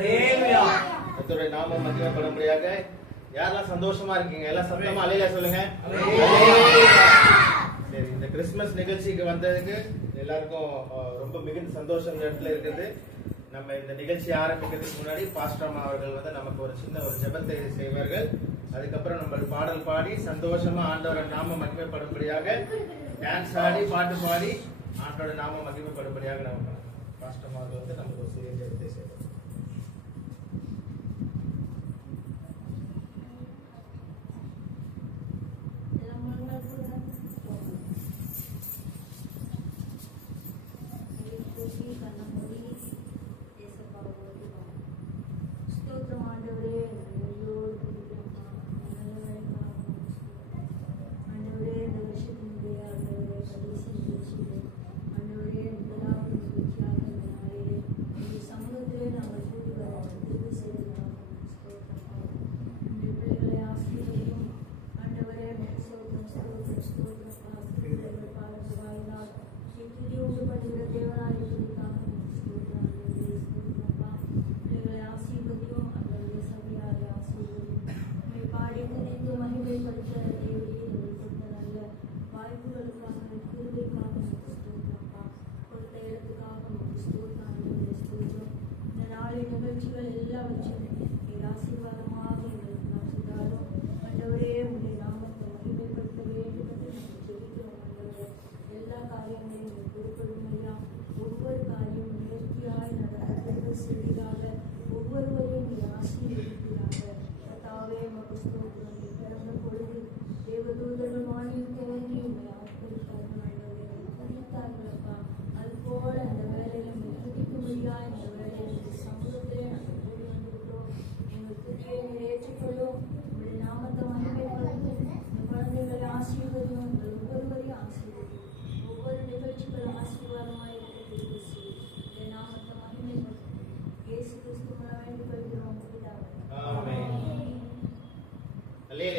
கர்த்தருடைய நாமம் மகிமைப்படும்படியாக யாரெல்லாம் சந்தோஷமா இருக்கீங்க? எல்லாம் சத்தமா அல்லேலூயா சொல்லுங்க. சரி, இந்த கிறிஸ்துமஸ் நிகழ்ச்சிக்கு வந்ததுக்கு எல்லாருக்கும் ரொம்ப மிகுந்த சந்தோஷம் இந்த இடத்துல இருக்குது. நம்ம இந்த நிகழ்ச்சி ஆரம்பிக்கிறதுக்கு முன்னாடி பாஸ்டர் அம்மா அவர்கள் நமக்கு ஒரு சின்ன ஒரு ஜெபத்தை செய்வார்கள். அதுக்கப்புறம் நம்ம பாடல் பாடி சந்தோஷமா ஆண்டவரோட நாம மகிமைப்படும்படியாக டான்ஸ் ஆடி பாட்டு பாடி ஆண்டோட நாம மகிமைப்படும்படியாக நம்ம பாஸ்டர் அம்மா அவர்கள் நமக்கு ஒரு சிறிய ஜெபத்தை செய்வார்கள்.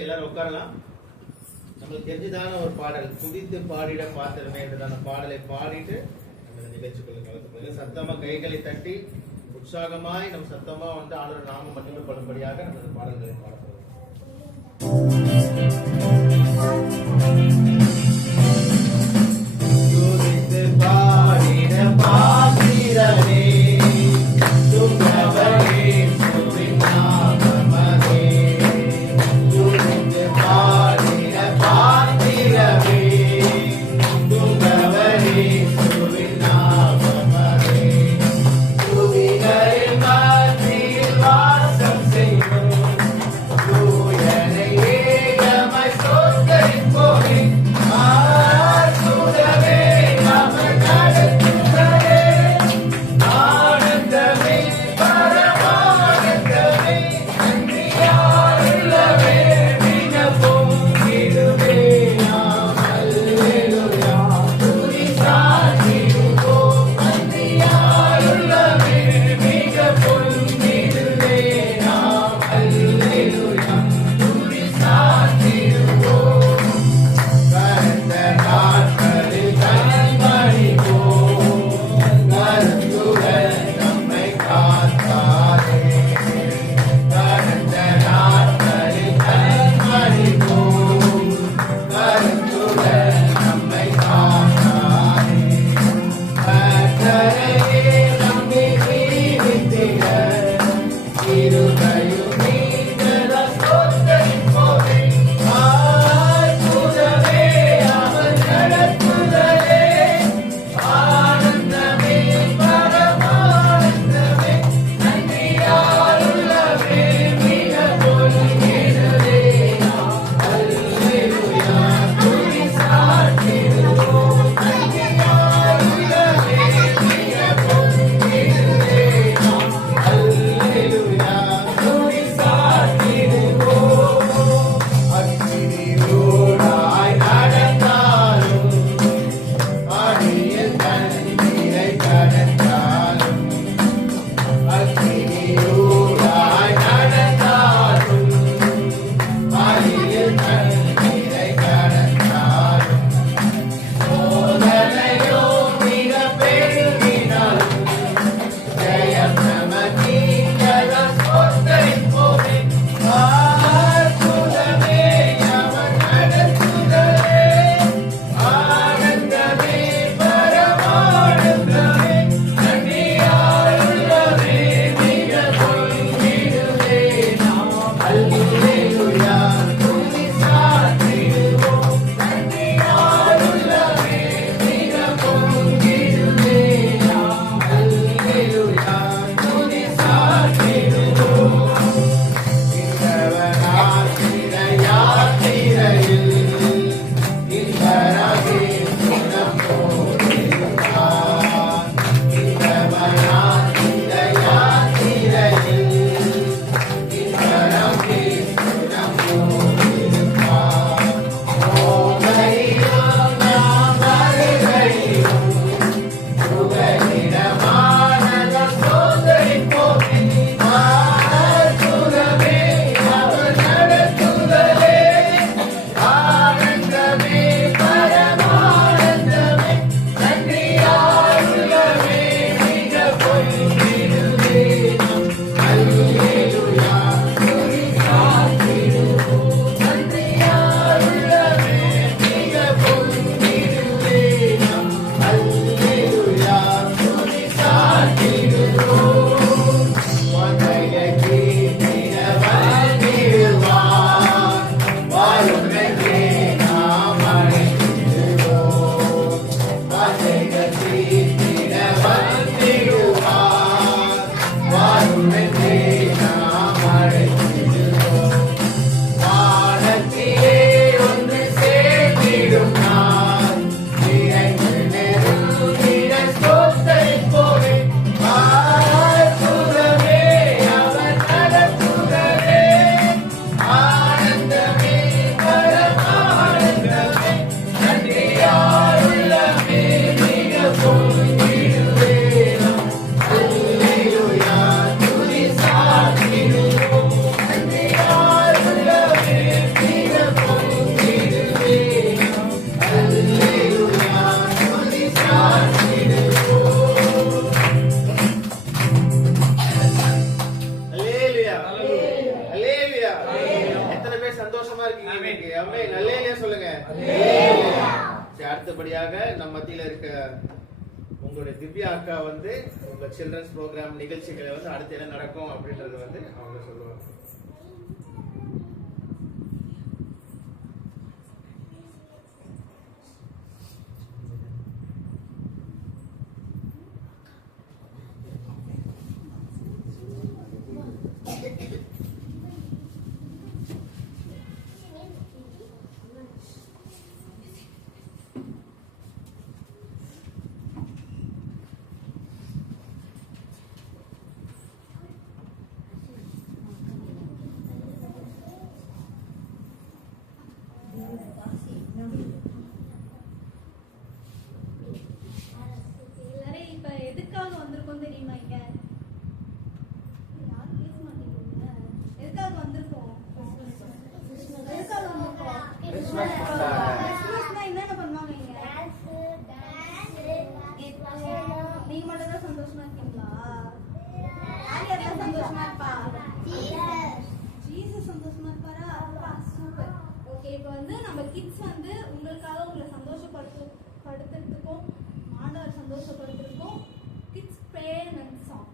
எல்லாரும் உட்காரலாம். நம்மளுக்கு தெரிஞ்சதான ஒரு பாடல் துதித்து பாடிட பாத்திரமே என்றதான பாடலை பாடிட்டு நம்ம நிகழ்ச்சிக்குள்ள கலந்து சத்தமா கைகளை தட்டி உற்சாகமாய் நம்ம சத்தமா ஆண்டவர் நாம மகிமைப்படும்படியாக நம்ம பாடல்களை பாடப்போம். துதித்து பாடிட பாத்திரமே சந்தோஷமா இருக்கீங்க இன்னைக்கு. ஆமென். அல்லேலூயா சொல்லுங்க. சரி, அடுத்தபடியாக நம்ம மத்தியில இருக்க உங்களுடைய திவ்யா அக்கா வந்து உங்க சில்ட்ரன்ஸ் ப்ரோக்ராம் நிகழ்ச்சிகளை வந்து அடுத்து என்ன நடக்கும் அப்படின்றது வந்து அவங்க சொல்லுவாங்க. எல்லாரும் இப்ப எதுக்காக வந்திருக்கோம் தெரியுமா? இங்க யாரும் பேச மாட்டேங்கிறீங்க. எதுக்காக வந்திருக்கோம்? எதுக்காக வந்திருக்கோம்? கிறிஸ்மஸ்னா என்னென்ன பண்ணுவாங்க இங்க? நீங்க மட்டும் தான் சந்தோஷமா இருக்கீங்களா? யாரெல்லாம் சந்தோஷமா இருப்பா? ஜீசஸ் சந்தோஷமா இருப்பாரா? அப்பா சூப்பர். ஓகே, இப்போ வந்து நம்ம கிட்ஸ் வந்து உங்களுக்காக உங்களை சந்தோஷப்படுத்துறதுக்கும் ஆண்டவர் சந்தோஷப்படுத்துறதுக்கும் கிட்ஸ் ப்ரேயர் அண்ட் சாங்.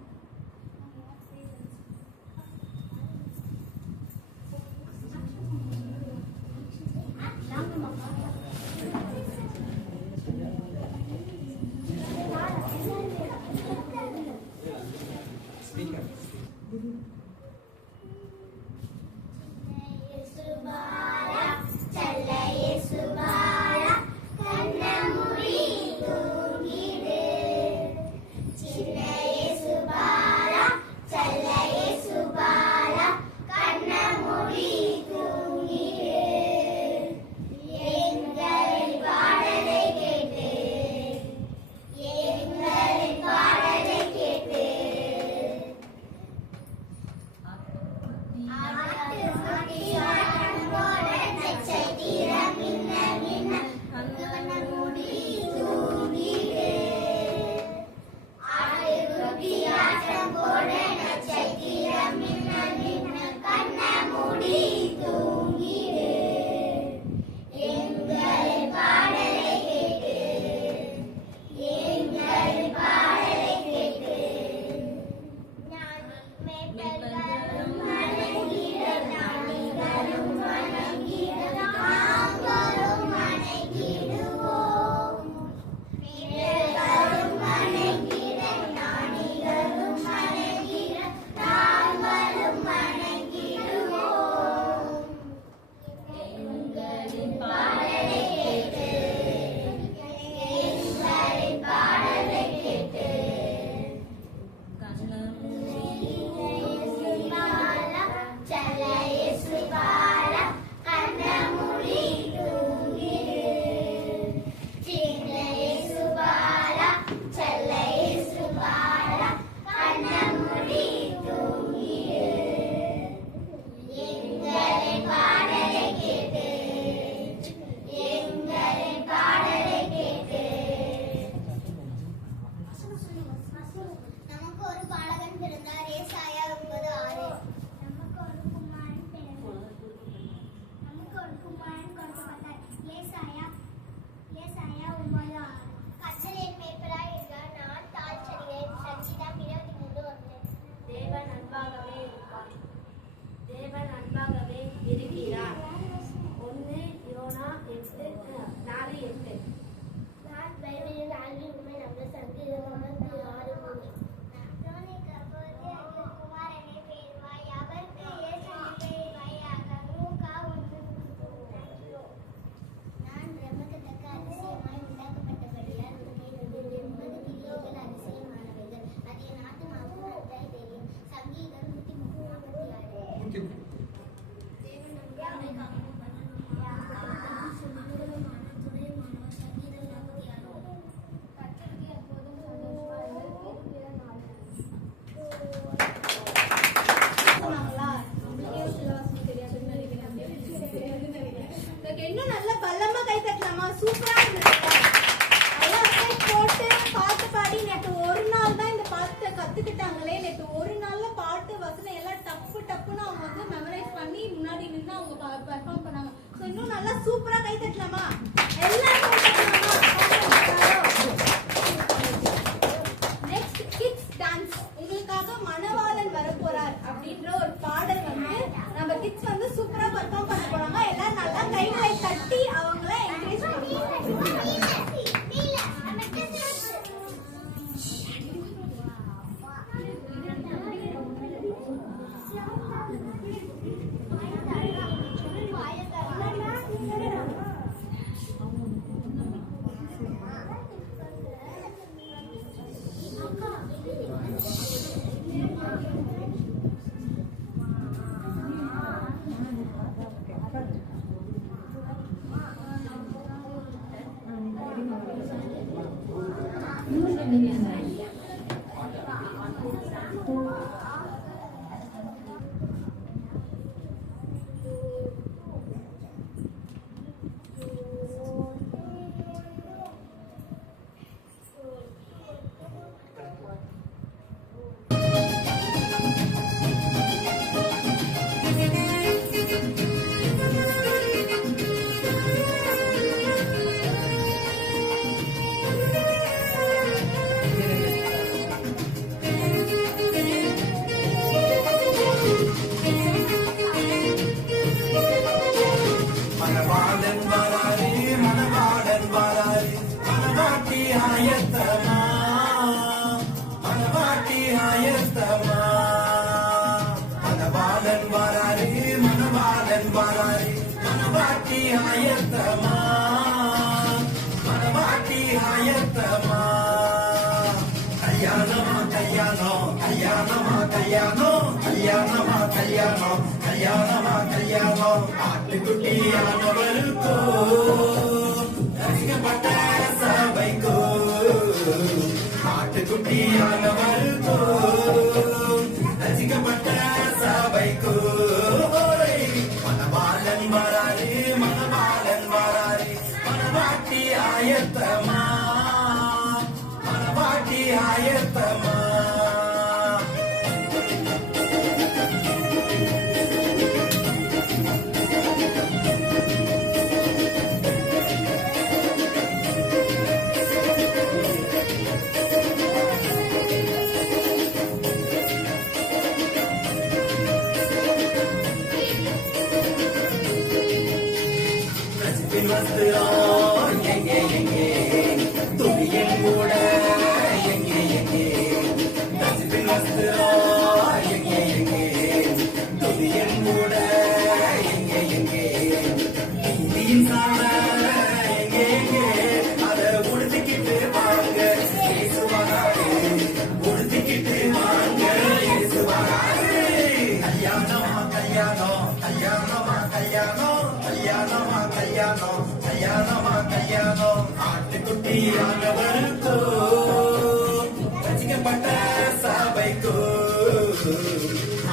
சூப்பரா கை தட்டலாமா? எல்லாரும் கை தட்டலாமா? Next kids dance. உங்களுக்காக மணவாளன் வரப்போறார் அப்படின்ற ஒரு பாடல் வந்து நம்ம கிட்ஸ் வந்து சூப்பரா பெர்ஃபார்ம் பண்ண போறாங்க. எல்லாரும் நல்லா கைகளை தட்டி அவங்கள என்கரேஜ் பண்ணுங்க. ஆட்டுக்குட்டியானவருக்கோ ரசிக்கப்பட்ட சபைக்கோ ஆட்டுக்குட்டியானவருக்கோ ரசிக்கப்பட்ட சபைக்கோ மணவாளன் வராரு மணவாளன் வராரு மணவாட்டி ஆயத்தமா மணவாட்டி ஆயத்தமா வஸ்திரம் எங்கே எங்கே துணியின் கூட எங்கே எங்கே நசிப்பின் வஸ்திரம் எங்கே எங்கே துணியின் கூட எங்கே எங்கே நீதியின் சால எங்கே எங்கே அதை உடுத்திக்கிட்டு வாங்க இயேசுவாரே உடுத்திக்கிட்டு வாங்க இயேசுவாரே கல்யாணமா கல்யாணம் கல்யாணமா கல்யாணம் கல்யாணமா கல்யாணம் கல்யாணமா கல்யாணம் ஆட்டுக்குட்டியானவருக்கோ ரசிக்கப்பட்ட சபைக்கோ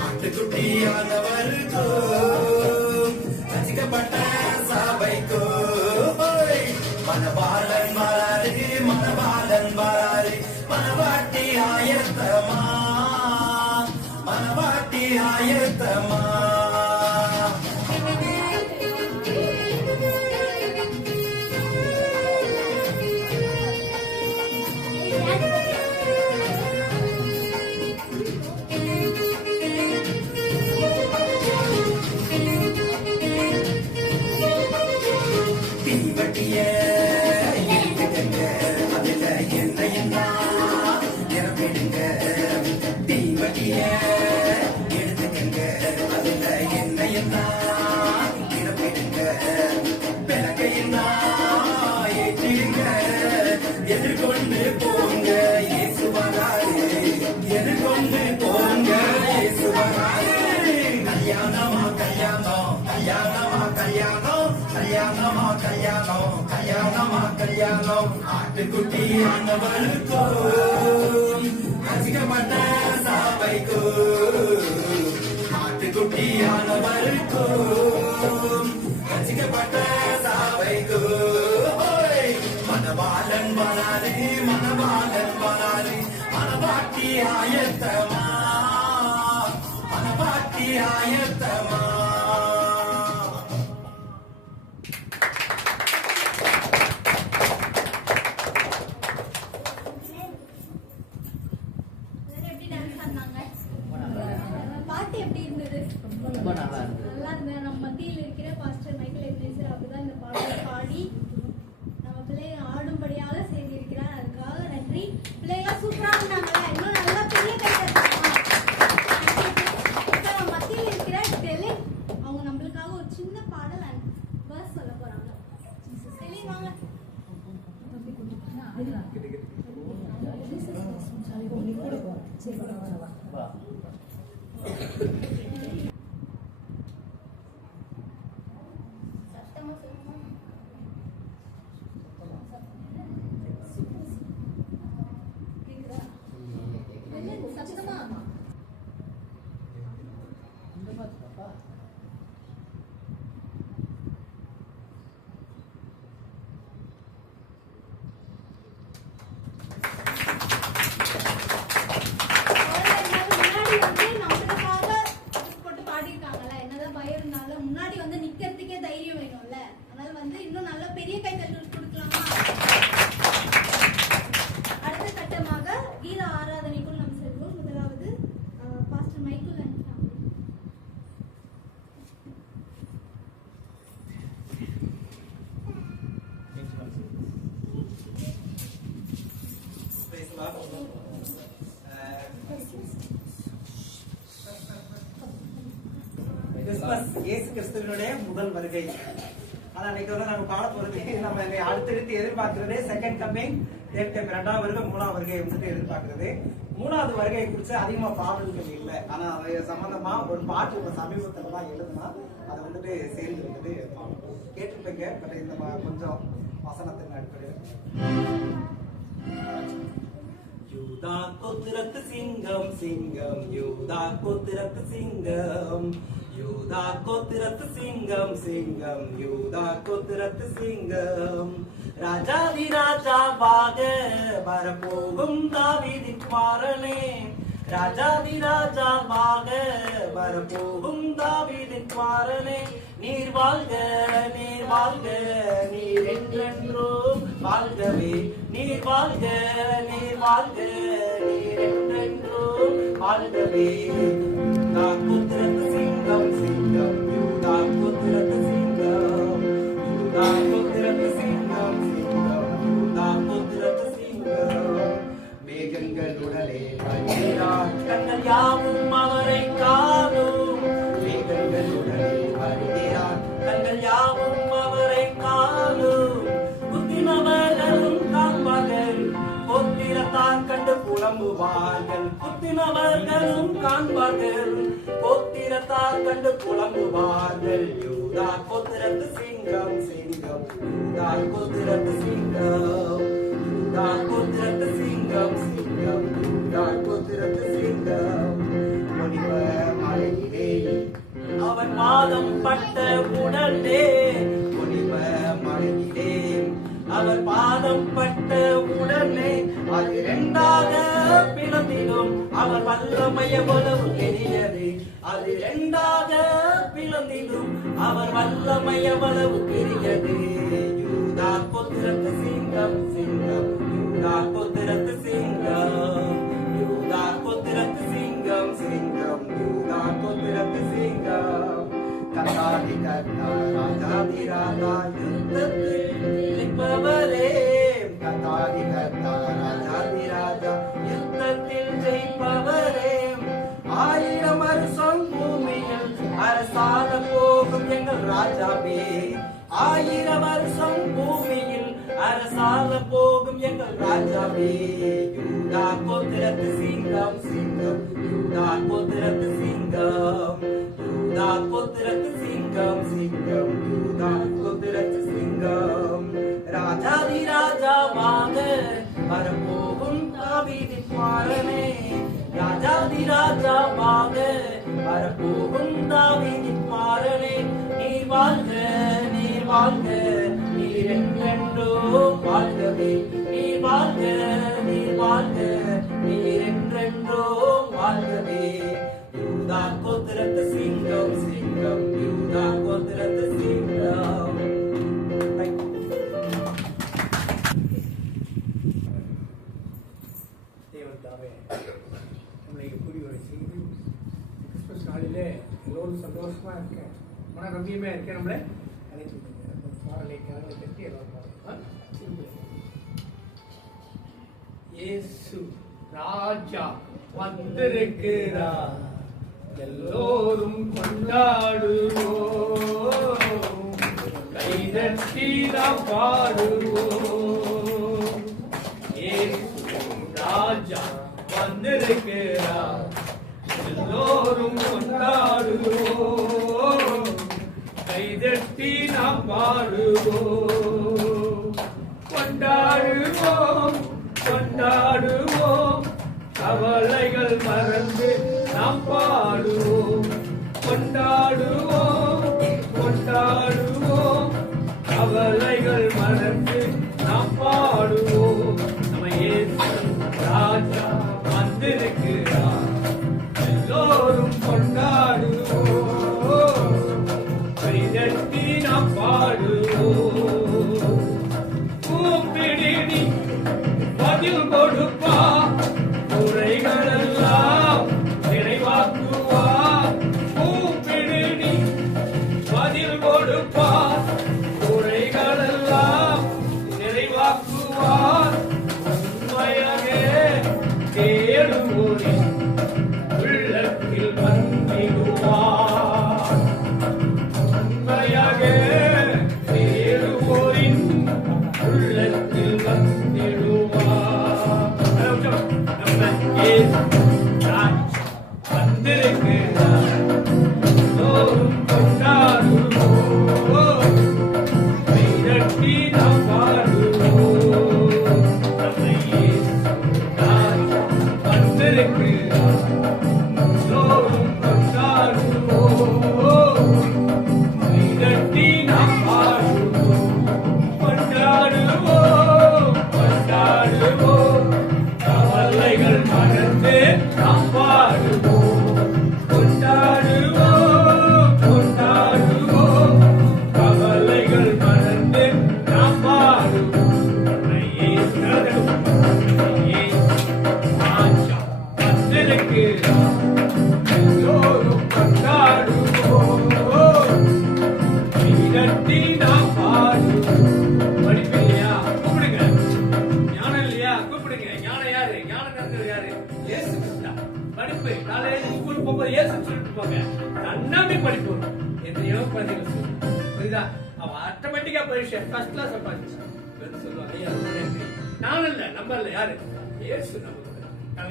ஆட்டுக்குட்டியானவருக்கோ ரசிக்கப்பட்ட சபைக்கோ மணவாளன் வராரு மணவாளன் வராரு மணவாட்டி ஆயத்தமா மணவாட்டி ஆயத்தமா எதிர்கொண்டு போங்க இயேசுவராரே எதிர்கொண்டு போங்க இயேசுவராரே கல்யாணமா கல்யாணம் கல்யாணமா கல்யாணம் கல்யாணமா கல்யாணம் கல்யாணமா கல்யாணம் ஆட்டுக்குட்டியானவருக்கோ ரசிக்கப்பட்ட சபைக்கோ ஆட்டுக்குட்டியானவருக்கோ ரசிக்கப்பட்ட சபைக்கோ மணவாளன் வராரு மணவாளன் வராரு மணவாட்டி ஆயத்தமா மணவாட்டி ஆயத்தமா ரொம்ப நல்லா இருந்தது. நல்லா இருந்தது. நம்ம மத்தியில் இருக்கிற பாஸ்டர் மைக்கேல் எப்னேசர் அப்படிதான் இந்த பாடலை பாடி நம்ம பிள்ளைங்க ஆடும்படியாக செய்திருக்கிறார். அதுக்காக நன்றி. பிள்ளைங்க சூப்பரா இருந்தாங்களா? இன்னும் நல்லா பெரிய கை தட்டலாம். நம்ம மத்தியில் இருக்கிற டெலின் அவங்க நம்மளுக்காக ஒரு சின்ன பாடல் அண்ட் வேர்ஸ் சொல்ல போறாங்க. டெலின் வாங்க. வா. சத்தமா சொல்லுங்க. கேக்குதா? டெலின் சத்தமா. இந்த பாத்து பாப்பா. முன்னாடி வந்து நம்மளுக்காக போட்டு பாடிருக்காங்கல்ல, என்னதான் பயம் இருந்தாலும் முன்னாடி வந்து நிக்கிறதுக்கே தைரியம் வேணும்ல. அதனால வந்து இன்னும் நல்ல பெரிய கை தட்டல் கொடுக்கலாமா? அடுத்த கட்டமாக கீத ஆராதனைக்குள் நாம் செல்வோம். முதலாவது pastor Michael and family. Praise the Lord. Christmas இயேசு கிறிஸ்துவினுடைய முதல் வருகை. ஆனா இன்னைக்கு வந்து நாங்க பாட போறது நம்ம அடுத்தடுத்து எதிர்பார்க்கிறது செகண்ட் கம்மிங், இரண்டாவது வருகை, மூணாவது வருகை வந்துட்டு எதிர்பார்க்கிறது. மூணாவது வருகையை குறித்து அதிகமா பாடல்கள் இல்லை. ஆனா அது சம்பந்தமா ஒரு பாட்டு இப்ப சமீபத்துல தான் எழுதுனா அதை வந்துட்டு சேர்ந்து இருக்குது கேட்டுருப்பீங்க. பட் இந்த கொஞ்சம் வசனத்தின் அடிப்படையில் யூதா கோத்திரத்து சிங்கம் சிங்கம், யூதா கோத்திரத்து சிங்கம், யூதா கோத்திரத்து சிங்கம் சிங்கம், யூதா கோத்திரத்து சிங்கம், ராஜாதி ராஜாவாக வரப்போகும் தாவீதின் குமாரனே, ராஜாதி ராஜாவாக வரப்போகும் தாவீதின் குமாரனே, நீர் வாழ்க நீர் வாழ்க நீர் என்றென்றும் வாழ்கவே, நீர் வாழ்க நீர் வாழ்க நீர் என்றென்றும் வாழ்கவே, யூதா கோத்திரத்து சிங்கம் சிங்கம், யூதா கோத்திரத்து சிங்கம், யூதா கோத்திரத்து சிங்கம் சிங்கம், யூதா கோத்திரத்து சிங்கம், மேகங்கள் உடலே வருகிறார் கண்கள் யாவும் அவரை காணும், மேகங்கள் உடலே வருகிறார் கண்கள் யாவும் அவரை காணும், புத்தினவர்களும் காண்பார்கள் கோத்திரத்தார் கண்டு புலம்புவார்கள், புத்தினவர்களும் காண்பார்கள் கோத்திரத்தார் கண்டு புலம்புவார்கள், யூதா கோத்திரத்து சிங்கம் சிங்கம், யூதா கோத்திரத்து சிங்கம், யூதா கோத்திரத்து சிங்கம் சிங்கம், யூதா கோத்திரத்து சிங்கம், ஒளிவ மலையிலே அவன் மாதம் பட்ட உடனே, ஒளிவ மலையிலே அவர் பாதம் பட்ட உடனே அது இரண்டாக பிளந்திடும், அவர் வல்லமை எவ்வளவு பெரியது, அது இரண்டாக பிளந்திடும், அவர் வல்லமை எவ்வளவு பெரியது, யூதா கோத்திரத்து சிங்கம் சிங்கம், யூதா கோத்திரத்து சிங்கம், யூதா கோத்திரத்து சிங்கம் சிங்கம், யூதா கோத்திரத்து சிங்கம், கர்த்தாதி கர்த்தா ராஜாதி ராஜா யுத்தத்தில் ஜெயிப்பவரே, கர்த்தாதி கர்த்தா ராஜாதி ராஜா யுத்தத்தில் ஜெயிப்பவரே, 1000 வருஷம் பூமியில் அரசாள போகும் எங்கள் ராஜாவே, 1000 வருஷம் பூமியில் அரசாள போகும் எங்கள் ராஜாவே, யூதா கோத்திரத்து சிங்கம் சிங்கம், யூதா கோத்திரத்து சிங்கம், யூதா கோத்திரத்து சிங்கம் சிங்கம், யூதா கோத்திரத்து சிங்கம், ராஜாதி ராஜாவாக வரப்போகும் தாவீதின் குமாரனே, ராஜாதி ராஜாவாக வரப்போகும் தாவீதின் குமாரனே, நீர் வாழ்க நீர் வாழ்க நீர் என்றென்றோ வாழ்கவே, நீர் வாழ்க நீர் வாழ்க நீர் என்றென்றோ வாழ்கவே, யூதா கோத்திரத்து சிங்கம் சிங்கம், யூதா கோத்திரத்து சிங்கம். தேவன் தாவே நம்மளை கூடி வர செய்து கிறிஸ்துமஸ் நாளிலே எல்லோரும் சந்தோஷமா இருக்கேன், மன ரம்மியமா இருக்கேன். நம்மளை அழைத்து பாடலை கரங்களை கட்டி எல்லாரும் பாடலாம். இயேசு ராஜா வந்திருக்கிறார், எல்லோரும் கொண்டாடுவோம், கைதட்டி நாம் பாடுவோம். இயேசு ராஜா வந்திருக்கிறார், எல்லோரும் கொண்டாடுவோம், கைதட்டி நாம் பாடுவோம். கொண்டாடுவோம் கொண்டாடுவோம், கவலைகள் மறந்து நாம் பாடுவோம். கொண்டாடுவோம் கொண்டாடுவோம், கவலைகள் மறந்து நாம் பாடுவோம். நம்ம இயேசு ராஜா வந்திருக்கிறார், எல்லோரும் கொண்டாடுவோம், கைதட்டி நாம் பாடுவோம். கூப்பிடு நீ பதில் கொடுப்பா, குறைகள் எல்லாம் நிறைவாக்குவார். கூப்பிடு நீ பதில் கொடுப்பார், குறைகள் எல்லாம் நிறைவாக்குவார். உண்மையாக தேடுவோரின் உள்ளத்தில் வந்திடுவார். உண்மையாக தேடுவோரின் உள்ளத்தில் வந்திடுவார். நம்ம இயேசு ராஜா வந்திருக்கிறார், எல்லோரும் கொண்டாடுவோம், கைதட்டி நாம் பாடுவோம். நம்ம இயேசு ராஜா வந்திருக்கிறார், எல்லோரும் கொண்டாடுவோம், கைதட்டி நாம் பாடுவோம். கொண்டாடுவோம் கொண்டாடுவோம், கவலைகள் மறந்து நாம் பாடுவோம். கொண்டாடுவோம் கொண்டாடுவோம், கவலைகள் மறந்து நாம் பாடுவோம். இயேசு ராஜா வந்திருக்கிறார், எல்லோரும் கொண்டாடுவோம், கைதட்டி நாம் பாடுவோம். படிப்பு இல்லையா? கூப்பிடுங்க. ஞானம் இல்லையா? கூப்பிடுங்க. ஞானம் யாரு? ஞானம் இருக்கிறது யாரு? இயேசு கிறிஸ்து. படிப்பு காலேஜ் ஸ்கூல் போகும்போது இயேசு சொல்லிட்டு போங்க, நன்னாமே படிப்பு எத்தனையோ குழந்தைகள் சொல்லுங்க. புரியுதா? அவன் ஆட்டோமேட்டிக்கா பரீட்சை ஃபர்ஸ்ட் கிளாஸ் சம்பாதிச்சு சொல்லுவாங்க. ஐயா ரொம்ப நன்றி. நான் இல்ல, நம்ம இல்ல, யாரு? இயேசு. நம்ம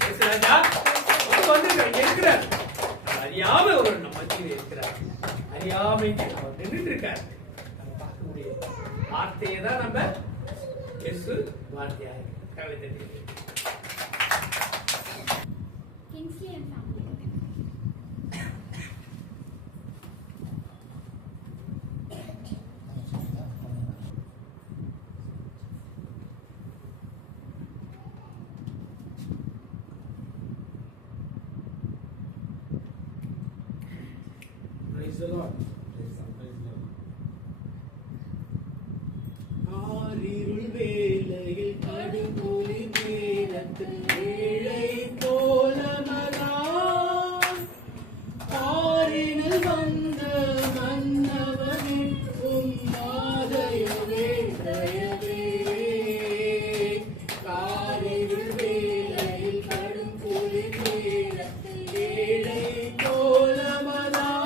இயேசு ராஜா இருக்கிறார், அறியாம ஒரு நம்ம மத்தியில் இருக்கிறார், அறியாமைக்கு அவர் நின்றுட்டு இருக்காரு. நம்ம பார்க்க முடியும் வார்த்தையை தான் நம்ம இயேசு வார்த்தையாக கவலை தட்டி. Kingsley and family. Praise the Lord. ஆரிருள் வேளையில் கடுபுலி நேரத்தில் ஏழை தோழமராய் ஆரினில் வந்த மன்னவனே உம் மாதயவே தயவே. ஆரிருள் வேளையில் கடுபுலி நேரத்தில் ஏழை தோழமராய்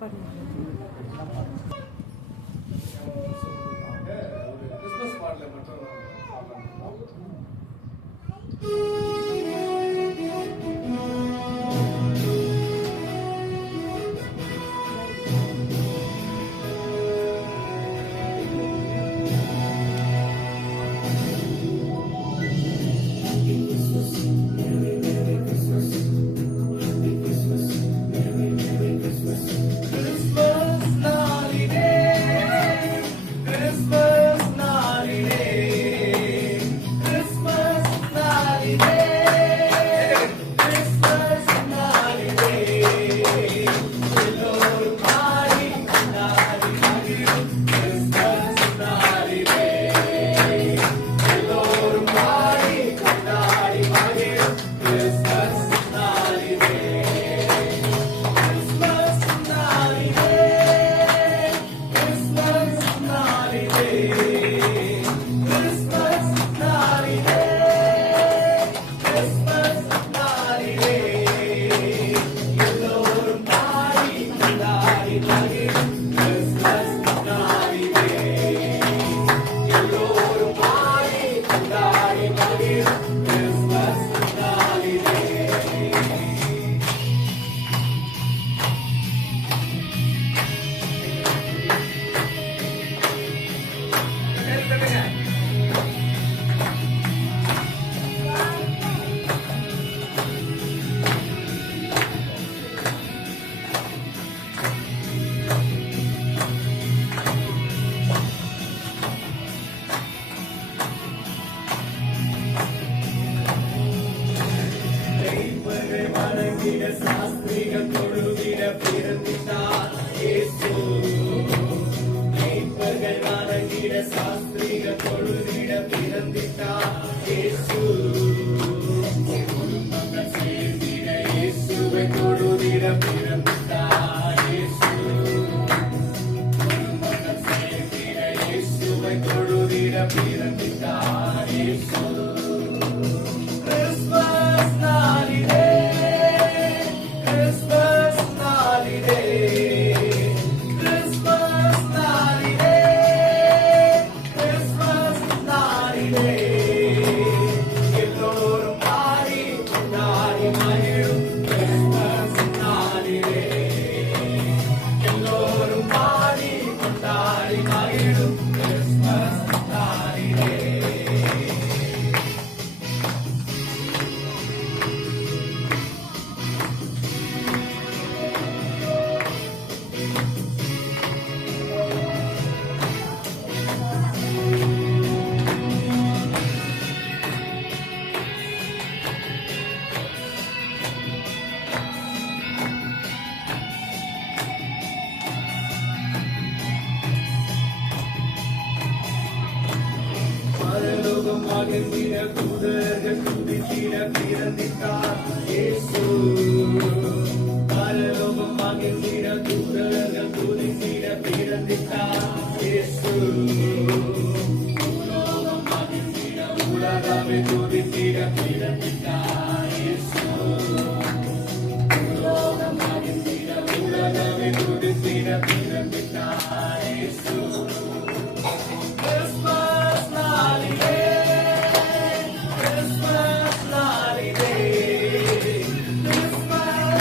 ஒரு கிறிஸ்மஸ் பாடலை மட்டும் பாடலாம். Christmas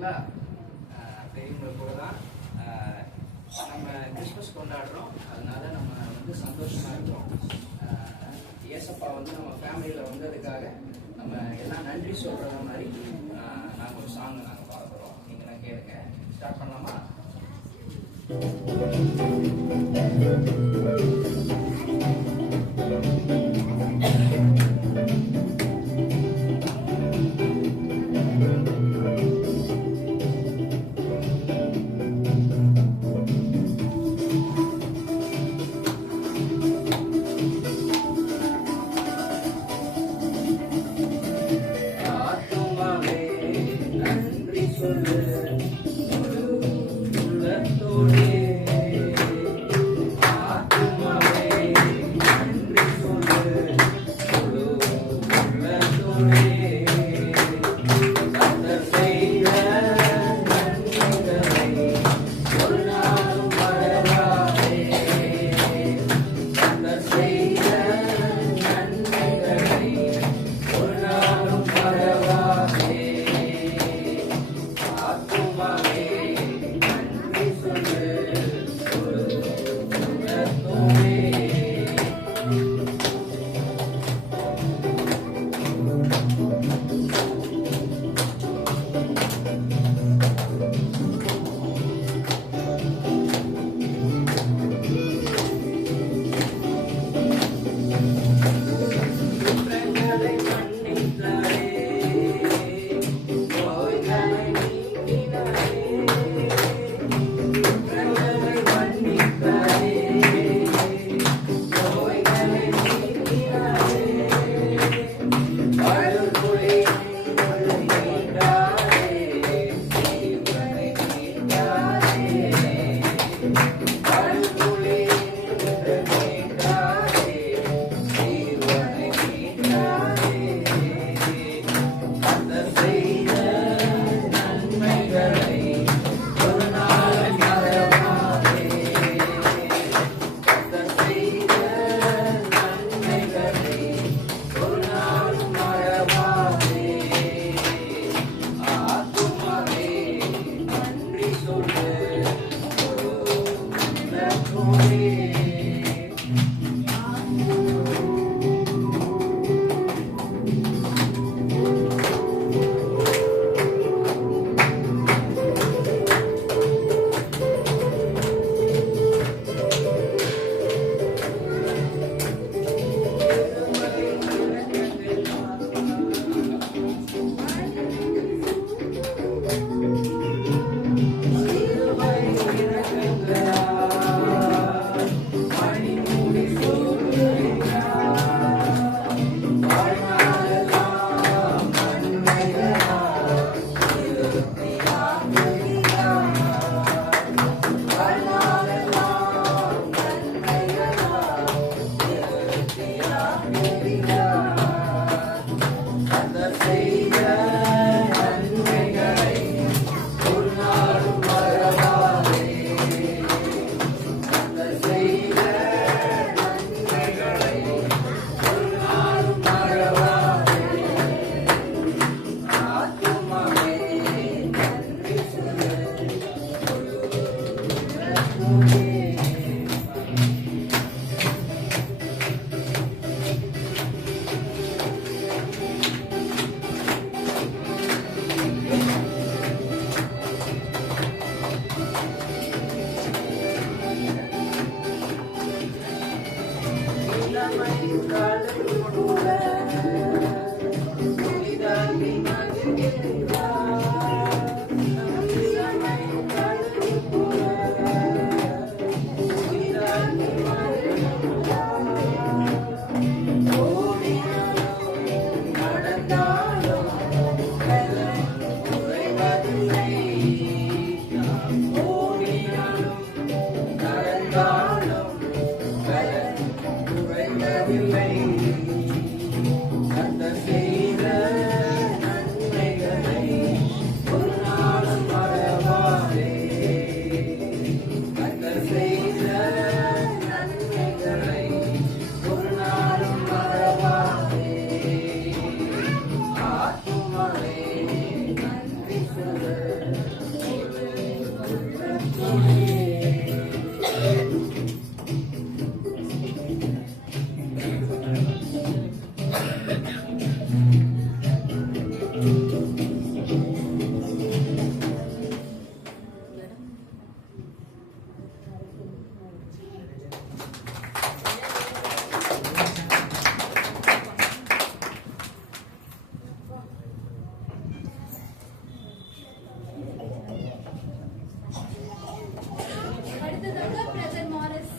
சரிங்களா? பெரியவங்க கூட தான் நம்ம கிறிஸ்மஸ் கொண்டாடுறோம். அதனால நம்ம வந்து சந்தோஷமா இருக்கிறோம். ஏசப்பா வந்து நம்ம ஃபேமிலியில் வந்ததுக்காக நம்ம எல்லாம் நன்றி சொல்கிற மாதிரி நாங்கள் ஒரு சாங் நாங்கள் பாட போகிறோம். நீங்களாம் கேளுங்க. ஸ்டார்ட் பண்ணலாமா? அடுத்ததாக பிரதர் மாரிஸ்.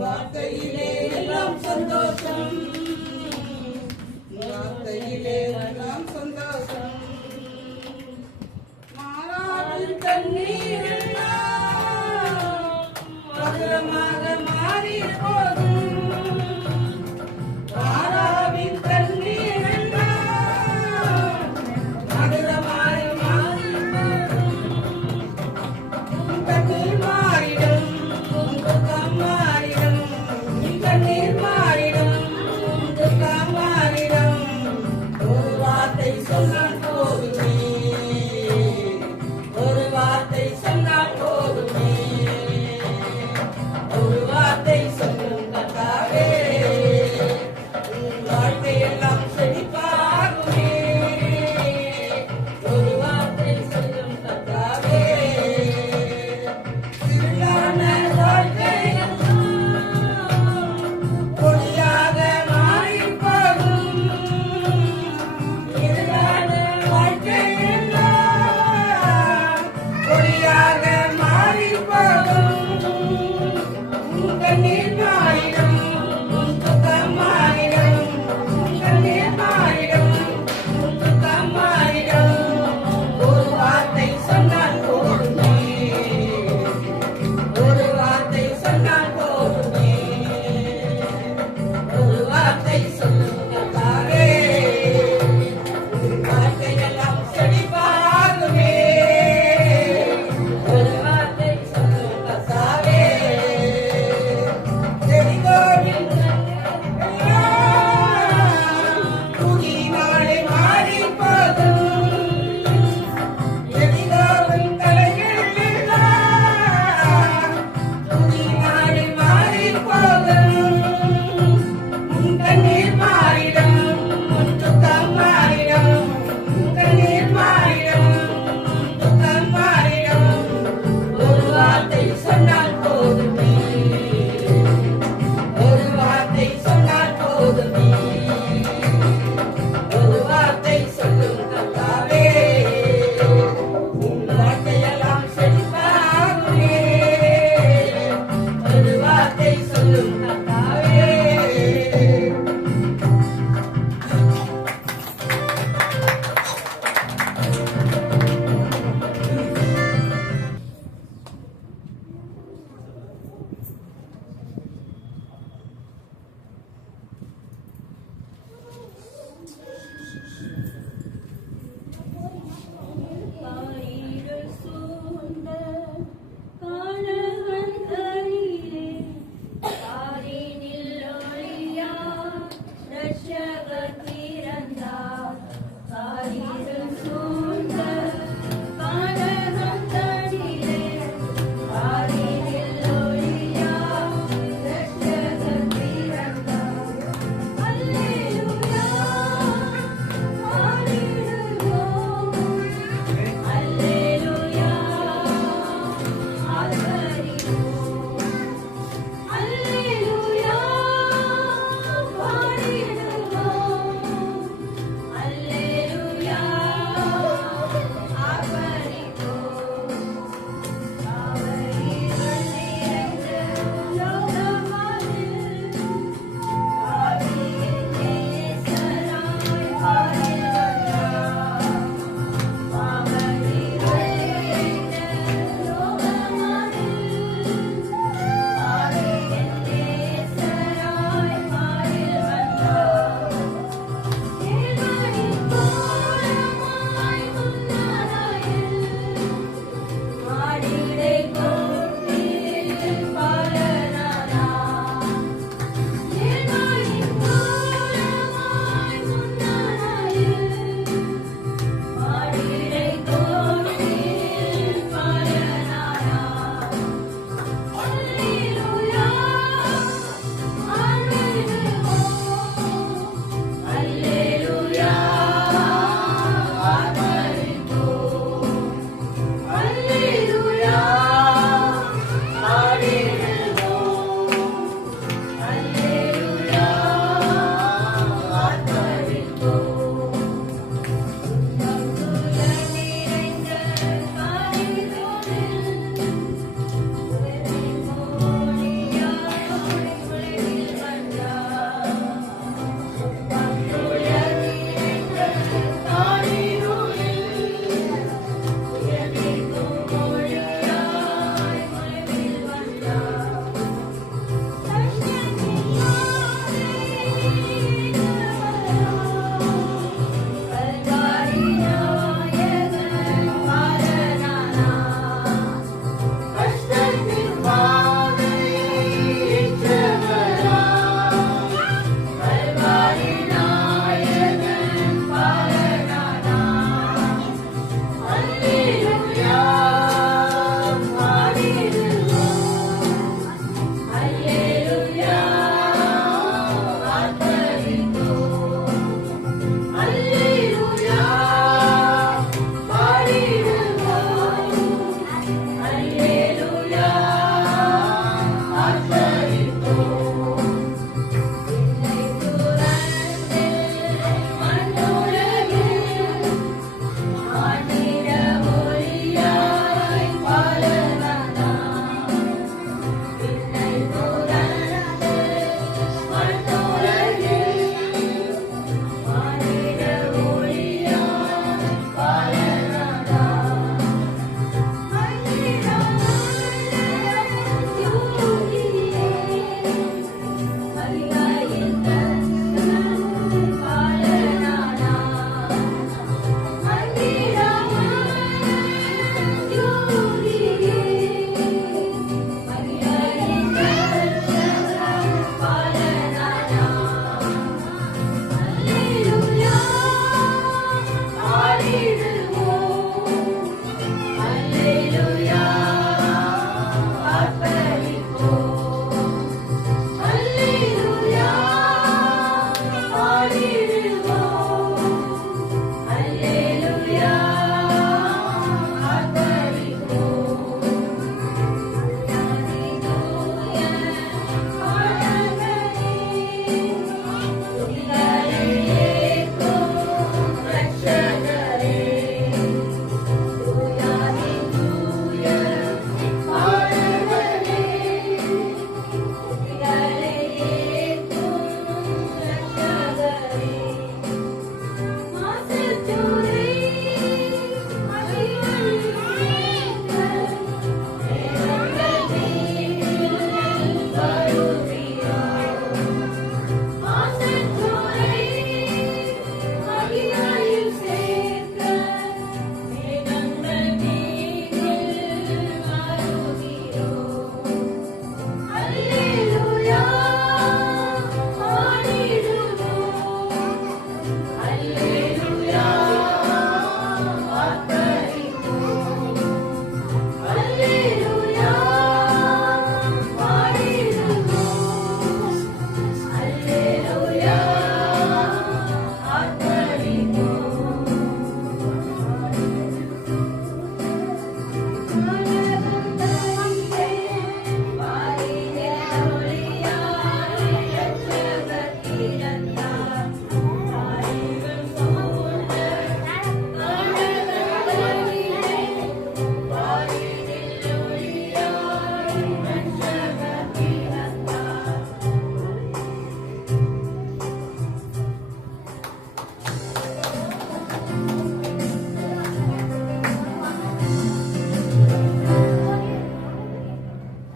வார்த்தையிலே எல்லாம் சந்தோஷம்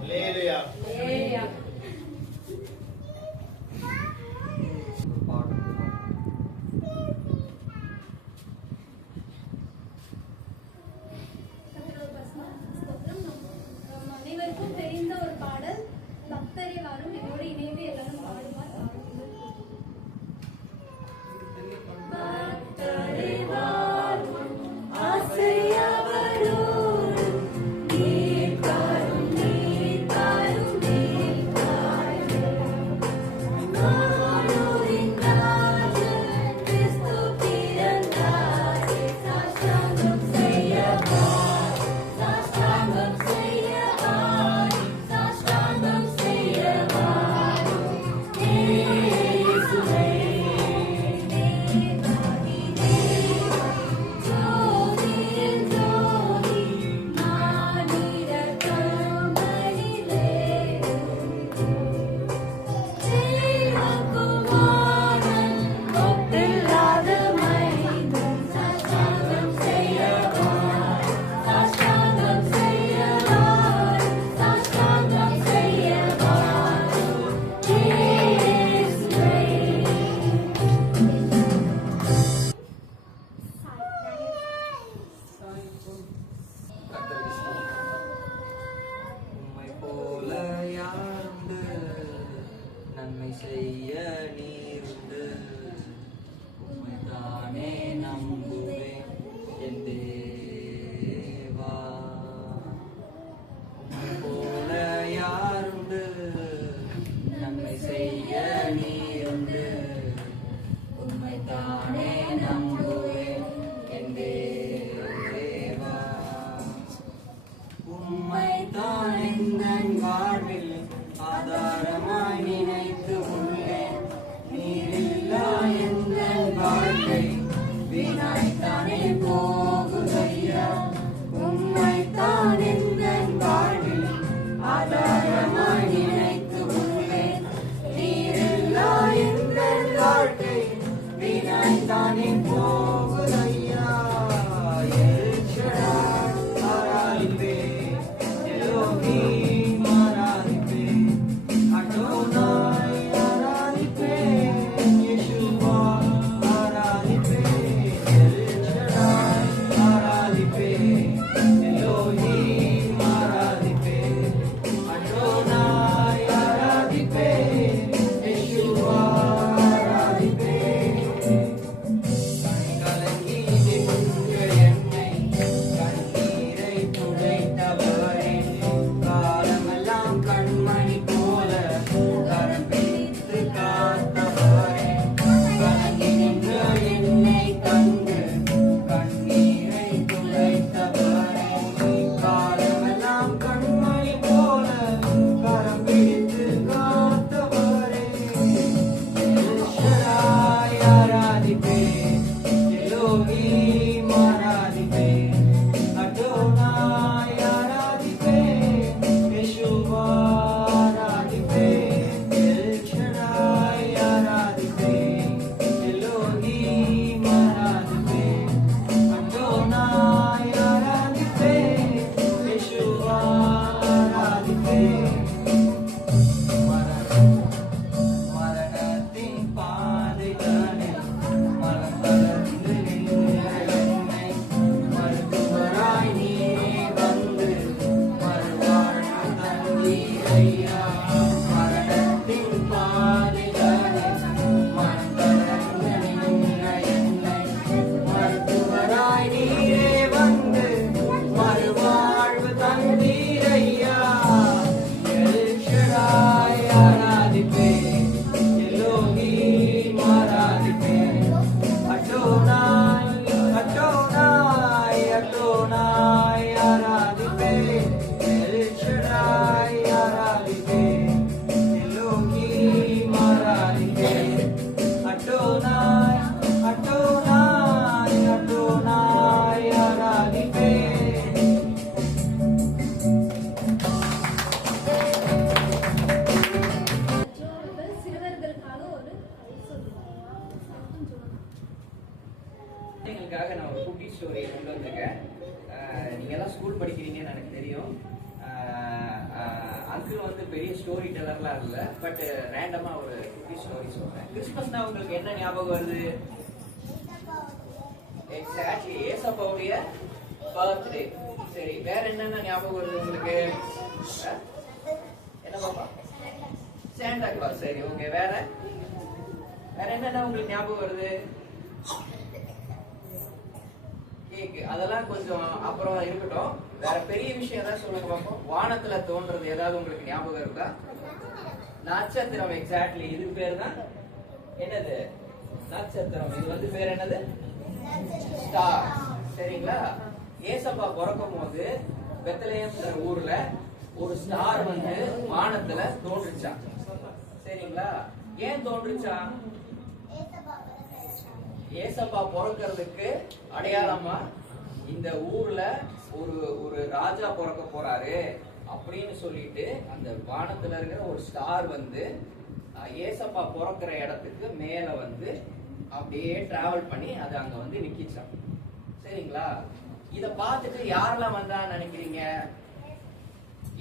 அல்லேலூயா. குழந்தைங்களுக்காக நான் ஒரு குட்டி ஸ்டோரி கொண்டு வந்திருக்கேன். நீங்க எல்லாம் ஸ்கூல் படிக்கிறீங்கன்னு எனக்கு தெரியும். அங்கிள் வந்து பெரிய ஸ்டோரி டெல்லர்லாம் இல்லை, பட் ரேண்டமா ஒரு குட்டி ஸ்டோரி சொல்றேன். கிறிஸ்மஸ்னா உங்களுக்கு என்ன ஞாபகம் வருது? எக்ஸாக்ட்லி ஏசப்பாவுடைய பர்த்டே. சரி, வேற என்னென்ன ஞாபகம் வருது உங்களுக்கு? என்ன பாப்பா? Santa Claus. சரி, ஓகே. வேற வேற என்னென்ன உங்களுக்கு ஞாபகம் வருது? கேக்கு. அதெல்லாம் கொஞ்சம் அப்புறம் இருக்கட்டும். வேற பெரிய விஷயம் ஏதாவது சொல்லுங்க பாப்போம். வானத்துல தோன்றது ஏதாவது உங்களுக்கு ஞாபகம் இருக்கா? நட்சத்திரம். எக்ஸாக்ட்லி, இது பேர் தான் என்னது? நட்சத்திரம். இது வந்து பேர் என்னது? ஸ்டார். சரிங்களா? ஏசப்பா பிறக்கும் போது பெத்லஹேம்ங்கிற ஊர்ல ஒரு ஸ்டார் வந்து வானத்துல தோன்றுச்சான். சரிங்களா? ஏன் தோன்றுச்சான்? ஏசப்பா பிறக்கிறதுக்கு அடையாளமா இந்த ஊர்ல ஒரு ராஜா பிறக்க போறாரு அப்படின்னு சொல்லிட்டு அந்த வானத்துல இருக்கிற ஒரு ஸ்டார் வந்து ஏசப்பா பிறக்கிற இடத்துக்கு மேல வந்து அப்படியே டிராவல் பண்ணி அது அங்க வந்து நிக்கிச்சான். சரிங்களா? இத பார்த்துட்டு யாரெல்லாம் வந்தான்னு நினைக்கிறீங்க?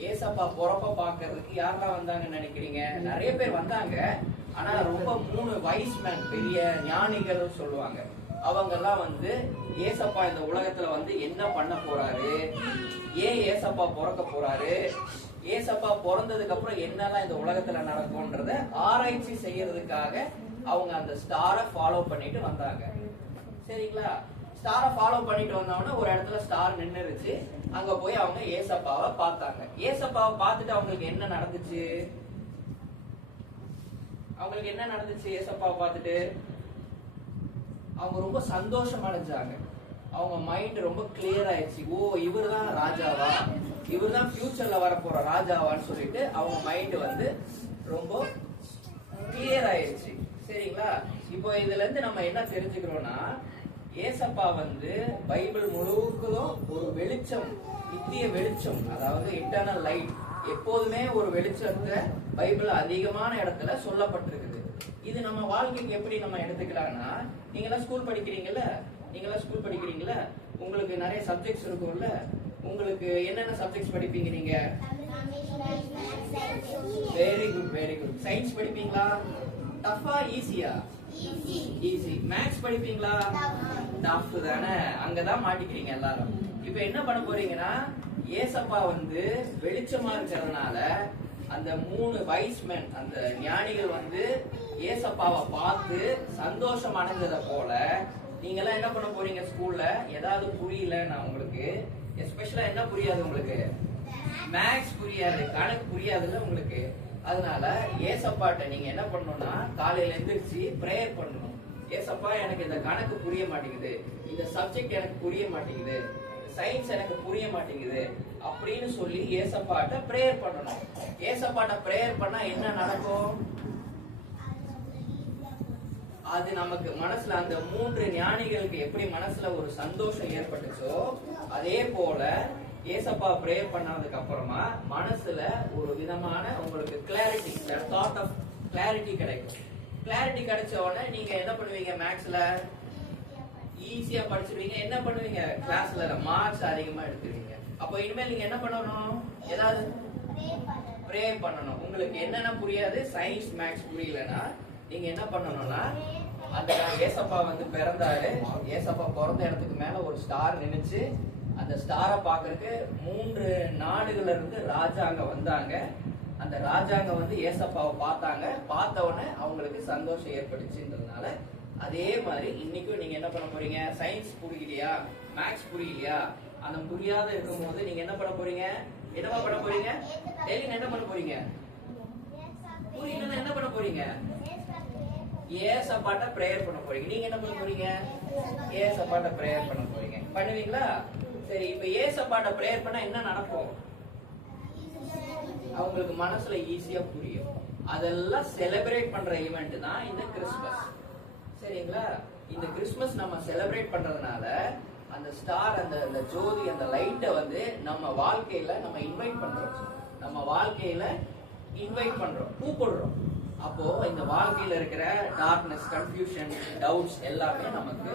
ஏசப்பா பிறப்ப பாக்குறதுக்கு யாரெல்லாம் வந்தாங்கன்னு நினைக்கிறீங்க? நிறைய பேர் வந்தாங்க. ஆனா ரொம்ப 3 வைஸ் மேன், பெரிய ஞானிகள் சொல்லுவாங்க. அவங்க எல்லாம் வந்து ஏசப்பா இந்த உலகத்துல வந்து என்ன பண்ண போறாரு, ஏன் ஏசப்பா பிறக்க போறாரு, ஏசப்பா பிறந்ததுக்கு அப்புறம் என்னெல்லாம் இந்த உலகத்துல நடக்கும்ன்றத ஆராய்ச்சி செய்யறதுக்காக அவங்க அந்த ஸ்டாரை ஃபாலோ பண்ணிட்டு வந்தாங்க. சரிங்களா? ஸ்டாரை ஃபாலோ பண்ணிட்டு வந்தவொடனே ஒரு இடத்துல ஸ்டார் நின்னுருச்சு. அங்க போய் அவங்க ஏசப்பாவை பார்த்தாங்க. ஏசப்பாவை பார்த்துட்டு அவங்களுக்கு என்ன நடந்துச்சு? அவங்களுக்கு என்ன நடந்துச்சு? ஏசப்பாவை பார்த்துட்டு அவங்க ரொம்ப சந்தோஷம் அடைஞ்சாங்க. அவங்க மைண்ட் ரொம்ப கிளியர் ஆயிடுச்சு. ஓ, இவர்தான் ராஜாவா, இவர்தான் ஃபியூச்சர்ல வரப்போற ராஜாவான்னு சொல்லிட்டு அவங்க மைண்ட் வந்து ரொம்ப கிளியர் ஆயிடுச்சு. சரிங்களா? இப்போ இதுல இருந்து நம்ம என்ன தெரிஞ்சுக்கிறோம்னா, ஏசப்பா வந்து பைபிள் முழுவதும் ஒரு வெளிச்சம், நித்திய வெளிச்சம், அதாவது இன்டர்னல் லைட். எப்போதுமே ஒரு வெளிச்சத்தை பைபிள் அதிகமான இடத்துல சொல்லப்பட்டிருக்குது. இது நம்ம வாழ்க்கைக்கு எப்படி நம்ம எடுத்துக்கலாம்னா, நீங்களாம் ஸ்கூல் படிக்கிறீங்கல்ல, உங்களுக்கு நிறைய சப்ஜெக்ட்ஸ் இருக்கும்ல. உங்களுக்கு என்னென்ன சப்ஜெக்ட்ஸ் படிப்பீங்க நீங்க? Very good, very good. Science படிப்பீங்களா? டஃபா ஈஸியா? ஈஸி. மேத்ஸ் படிப்பீங்களா? டஃப் தானே. அங்கதான் மாட்டிக்கிறீங்க எல்லாரும். இப்ப என்ன பண்ண போறீங்கன்னா, ஏசப்பா வந்து வெளிச்சமா இருக்கிறதுனால அந்த 3 வைஸ்மேன், அந்த ஞானிகள் வந்து ஏசப்பாவை பார்த்து சந்தோஷம் அடைஞ்சதை போல நீங்க எல்லாம் என்ன பண்ண போறீங்க? ஸ்கூல்ல ஏதாவது புரியலன்னா உங்களுக்கு, எஸ்பெஷலா என்ன புரியாது உங்களுக்கு? மேத்ஸ் புரியாது, கணக்கு புரியாதுல்ல உங்களுக்கு. அதனால ஏசப்பாட்ட நீங்க என்ன பண்ணணும்னா, காலையில எந்திரிச்சு பிரேயர் பண்ணணும். ஏசப்பா, எனக்கு இந்த கணக்கு புரிய மாட்டேங்குது, இந்த சப்ஜெக்ட் எனக்கு புரிய மாட்டேங்குது, சயின்ஸ் எனக்கு புரிய மாட்டேங்குது அப்படின்னு சொல்லி ஏசப்பாட்ட பிரேயர் பண்ணணும். ஏசப்பாட்ட பிரேயர் பண்ணா என்ன நடக்கும்? அது நமக்கு மனசுல அந்த 3 ஞானிகளுக்கு எப்படி மனசுல ஒரு சந்தோஷம் ஏற்பட்டுச்சோ, அதே போல ஏசப்பா பிரேயர் பண்ணதுக்கு அப்புறமா மனசுல ஒரு விதமான உங்களுக்கு கிளாரிட்டி, தாட் ஆஃப் கிளாரிட்டி கிடைக்கும். கிளாரிட்டி கிடைச்ச உடனே நீங்க என்ன பண்ணுவீங்க? மேத்ஸ்ல ஈஸியா படிச்சிருவீங்க. என்ன பண்ணுவீங்க? கிளாஸ்ல மார்க்ஸ் அதிகமா எடுத்துருவீங்க. அப்போ இனிமேல் நீங்க என்ன பண்ணணும்? ஏதாவது ப்ரே பண்ணணும். உங்களுக்கு என்னென்ன புரியாது, சயின்ஸ் மேத்ஸ் புரியலன்னா நீங்க என்ன பண்ணணும்னா, அந்த ஏசப்பா வந்து பிறந்தாரு, ஏசப்பா பிறந்த இடத்துக்கு மேல ஒரு ஸ்டார் நினைச்சு அந்த ஸ்டாரை பாக்குறதுக்கு 3 நாடுகள்ல இருந்து ராஜாங்க வந்தாங்க. அந்த ராஜாங்க வந்து ஏசப்பாவை பார்த்தாங்க. பார்த்த உடனே அவங்களுக்கு சந்தோஷம் ஏற்பட்டுச்சுன்றதுனால அதே மாதிரி இன்னைக்கும் நீங்க என்ன பண்ண போறீங்க? சயின்ஸ் புரியலையா, மேத்ஸ் புரியலையா, அந்த புரியாத இருக்கும் போது நீங்க என்ன பண்ண போறீங்க? என்னவா பண்ண போறீங்க? டெய்லி என்ன பண்ண போறீங்க? புரியலன்னா என்ன பண்ண போறீங்க? ஏசப்பாட்ட பிரேயர் பண்ண போறீங்க. நீங்க என்ன பண்ண போறீங்க? ஏசப்பாட்ட பிரேயர் பண்ண போறீங்க. பண்ணுவீங்களா? சரி, இப்ப ஏசப்பாட்ட பிரேயர் பண்ணா என்ன நடக்கும்? அவங்களுக்கு மனசுல ஈஸியா புரியும். அதெல்லாம் செலிப்ரேட் பண்ற ஈவெண்ட் தான் இந்த கிறிஸ்மஸ். சரிங்களா? இந்த கிறிஸ்மஸ் நம்ம செலிப்ரேட் பண்றதுனால அந்த ஸ்டார், அந்த ஜோதி, அந்த லைட்டை வந்து நம்ம வாழ்க்கையில நம்ம இன்வைட் பண்றோம். நம்ம வாழ்க்கையில இன்வைட் பண்றோம், கூப்பிடுறோம். அப்போ இந்த வாழ்க்கையில இருக்கிற டார்க்னஸ், கன்ஃபியூஷன், டவுட்ஸ் எல்லாமே நமக்கு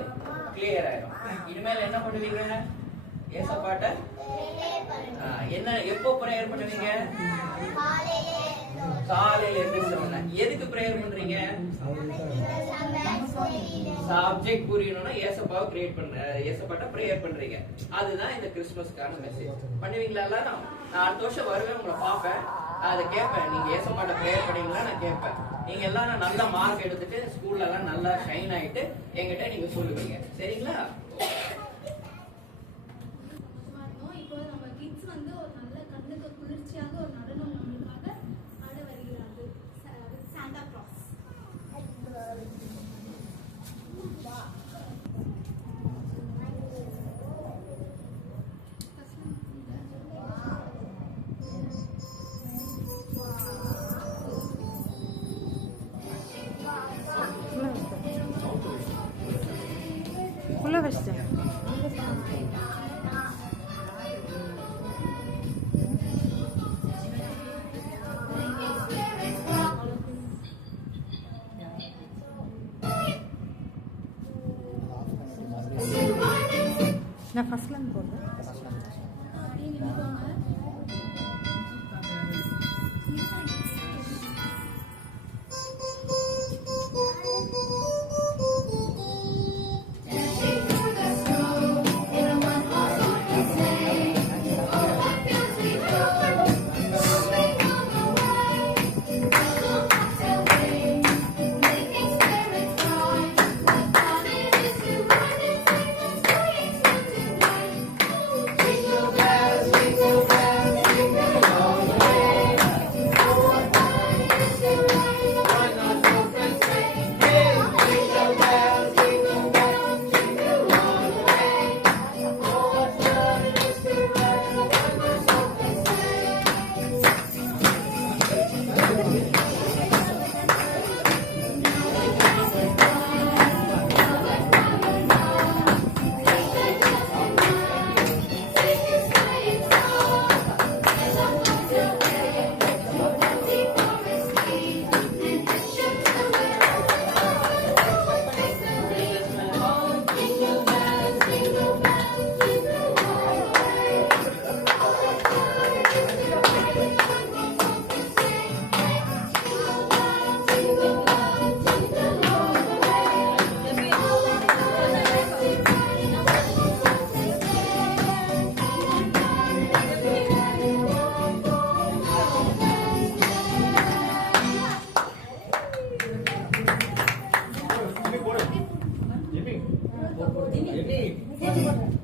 கிளியர் ஆயிடும். இனிமேல் என்ன பண்ணுவீங்க? ஏசப்பாட்ட என்ன எப்போ பிரேயர் பண்ணுவீங்க? காலையில எந்திரிச்சோம்னா. எதுக்கு பிரேயர் பண்றீங்க? சப்ஜெக்ட் புரியணும்னா ஏசப்பாவை கிரியேட் பண்ற ஏசப்பாட்ட பிரேயர் பண்றீங்க. அதுதான் இந்த கிறிஸ்துமஸ்க்கான மெசேஜ். பண்ணுவீங்களா எல்லாரும்? நான் அடுத்த வருஷம் வருவேன், உங்களை பார்ப்பேன், அதை கேட்பேன். நீங்க ஏசப்பாட்ட பிரேயர் பண்ணீங்களா நான் கேட்பேன். நீங்க எல்லாரும் நல்ல மார்க் எடுத்துட்டு ஸ்கூல்ல எல்லாம் நல்லா ஷைன் ஆயிட்டு என்கிட்ட நீங்க சொல்லுவீங்க. சரிங்களா? இப்போ நம்ம கிட்ஸ் வந்து ஒரு நல்ல கண்ணுக்கு குளிர்ச்சியாக ஒரு நடனம் நம்மளுக்காக ஆட வருகிறார்கள். Santa Claus. உள்ள வச்சிட்டேன். நான் ஃபர்ஸ்ட்ல இருந்து போடுறேன். Jingle bells, jingle bells,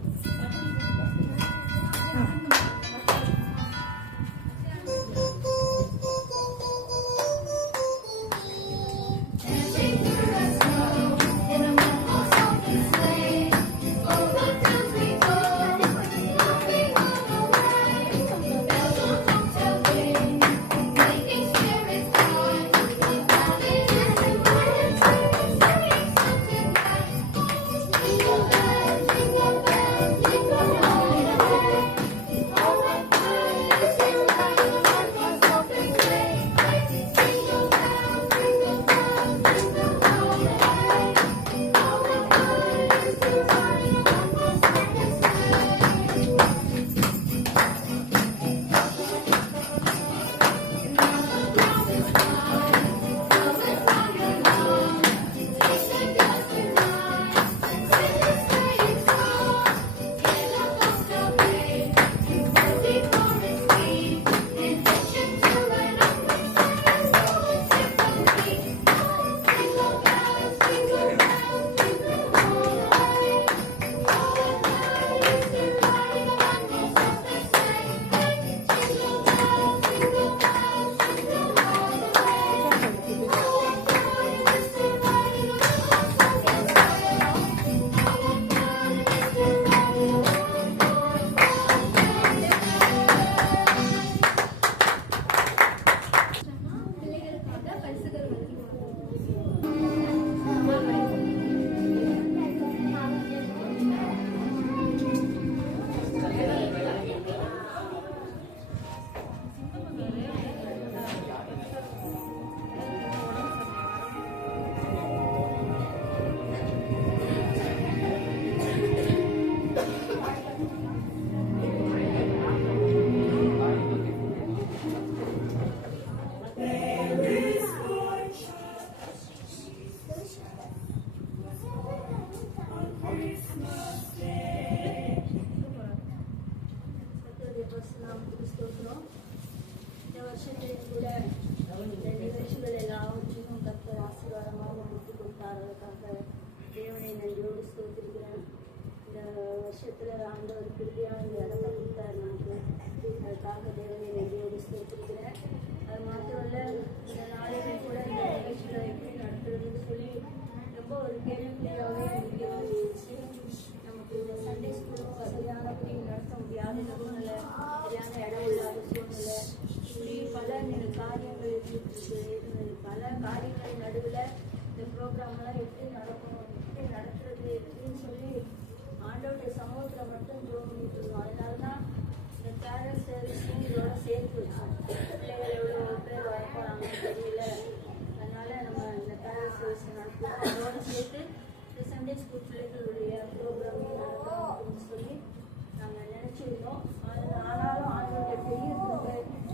நன்றியோடு ஸ்தோத்திரிக்கிறேன். இந்த வருஷத்துல ஆண்டவர் கிருபையா இந்த இடத்த கொடுத்தார் நமக்கு. அதுக்காக தேவனை நன்றியோடு ஸ்தோத்திரிக்கிறேன். அது மாத்திரம் இல்ல, இந்த நாளைகள் கூட இந்த நிகழ்ச்சிகளை எப்படி நடத்துறதுன்னு சொல்லி ரொம்ப ஒரு கேள்விக்குறியாகவே இருந்துச்சு. நமக்கு இந்த சண்டே ஸ்கூலும் வசதியானபடி நடத்த முடியாத சூழ்நிலை, சரியான இடம் இல்லாத சூழ்நிலை, இப்படி பல காரியங்கள் இருந்துச்சு. பல காரியங்கள் நடுவில் இந்த ப்ரோக்ராம்லாம் எப்படி நடக்கணும், எப்படி நடத்துறது எப்படின்னு சொல்லி ஆண்டோடைய சமூகத்தில் மட்டும் பண்ணிட்டு இருந்தோம். அதனால தான் இந்த பேரண்ட்ஸ் சர்வீஸையும் இதோட சேர்த்து வச்சோம். பிள்ளைகள் எவ்வளோ பேர் வர போகிறாங்கன்னு தெரியல, அதனால நம்ம இந்த பேரண்ட்ஸ் சர்வீஸ் நடத்துவோம். அதோட சேர்த்து இந்த சண்டே ஸ்கூல் பிள்ளைகளுடைய ப்ரோக்ராமையும் நடத்தணும் அப்படின்னு சொல்லி நாங்கள் நினச்சிருந்தோம். ஆனாலும் ஆண்டோடைய பெரிய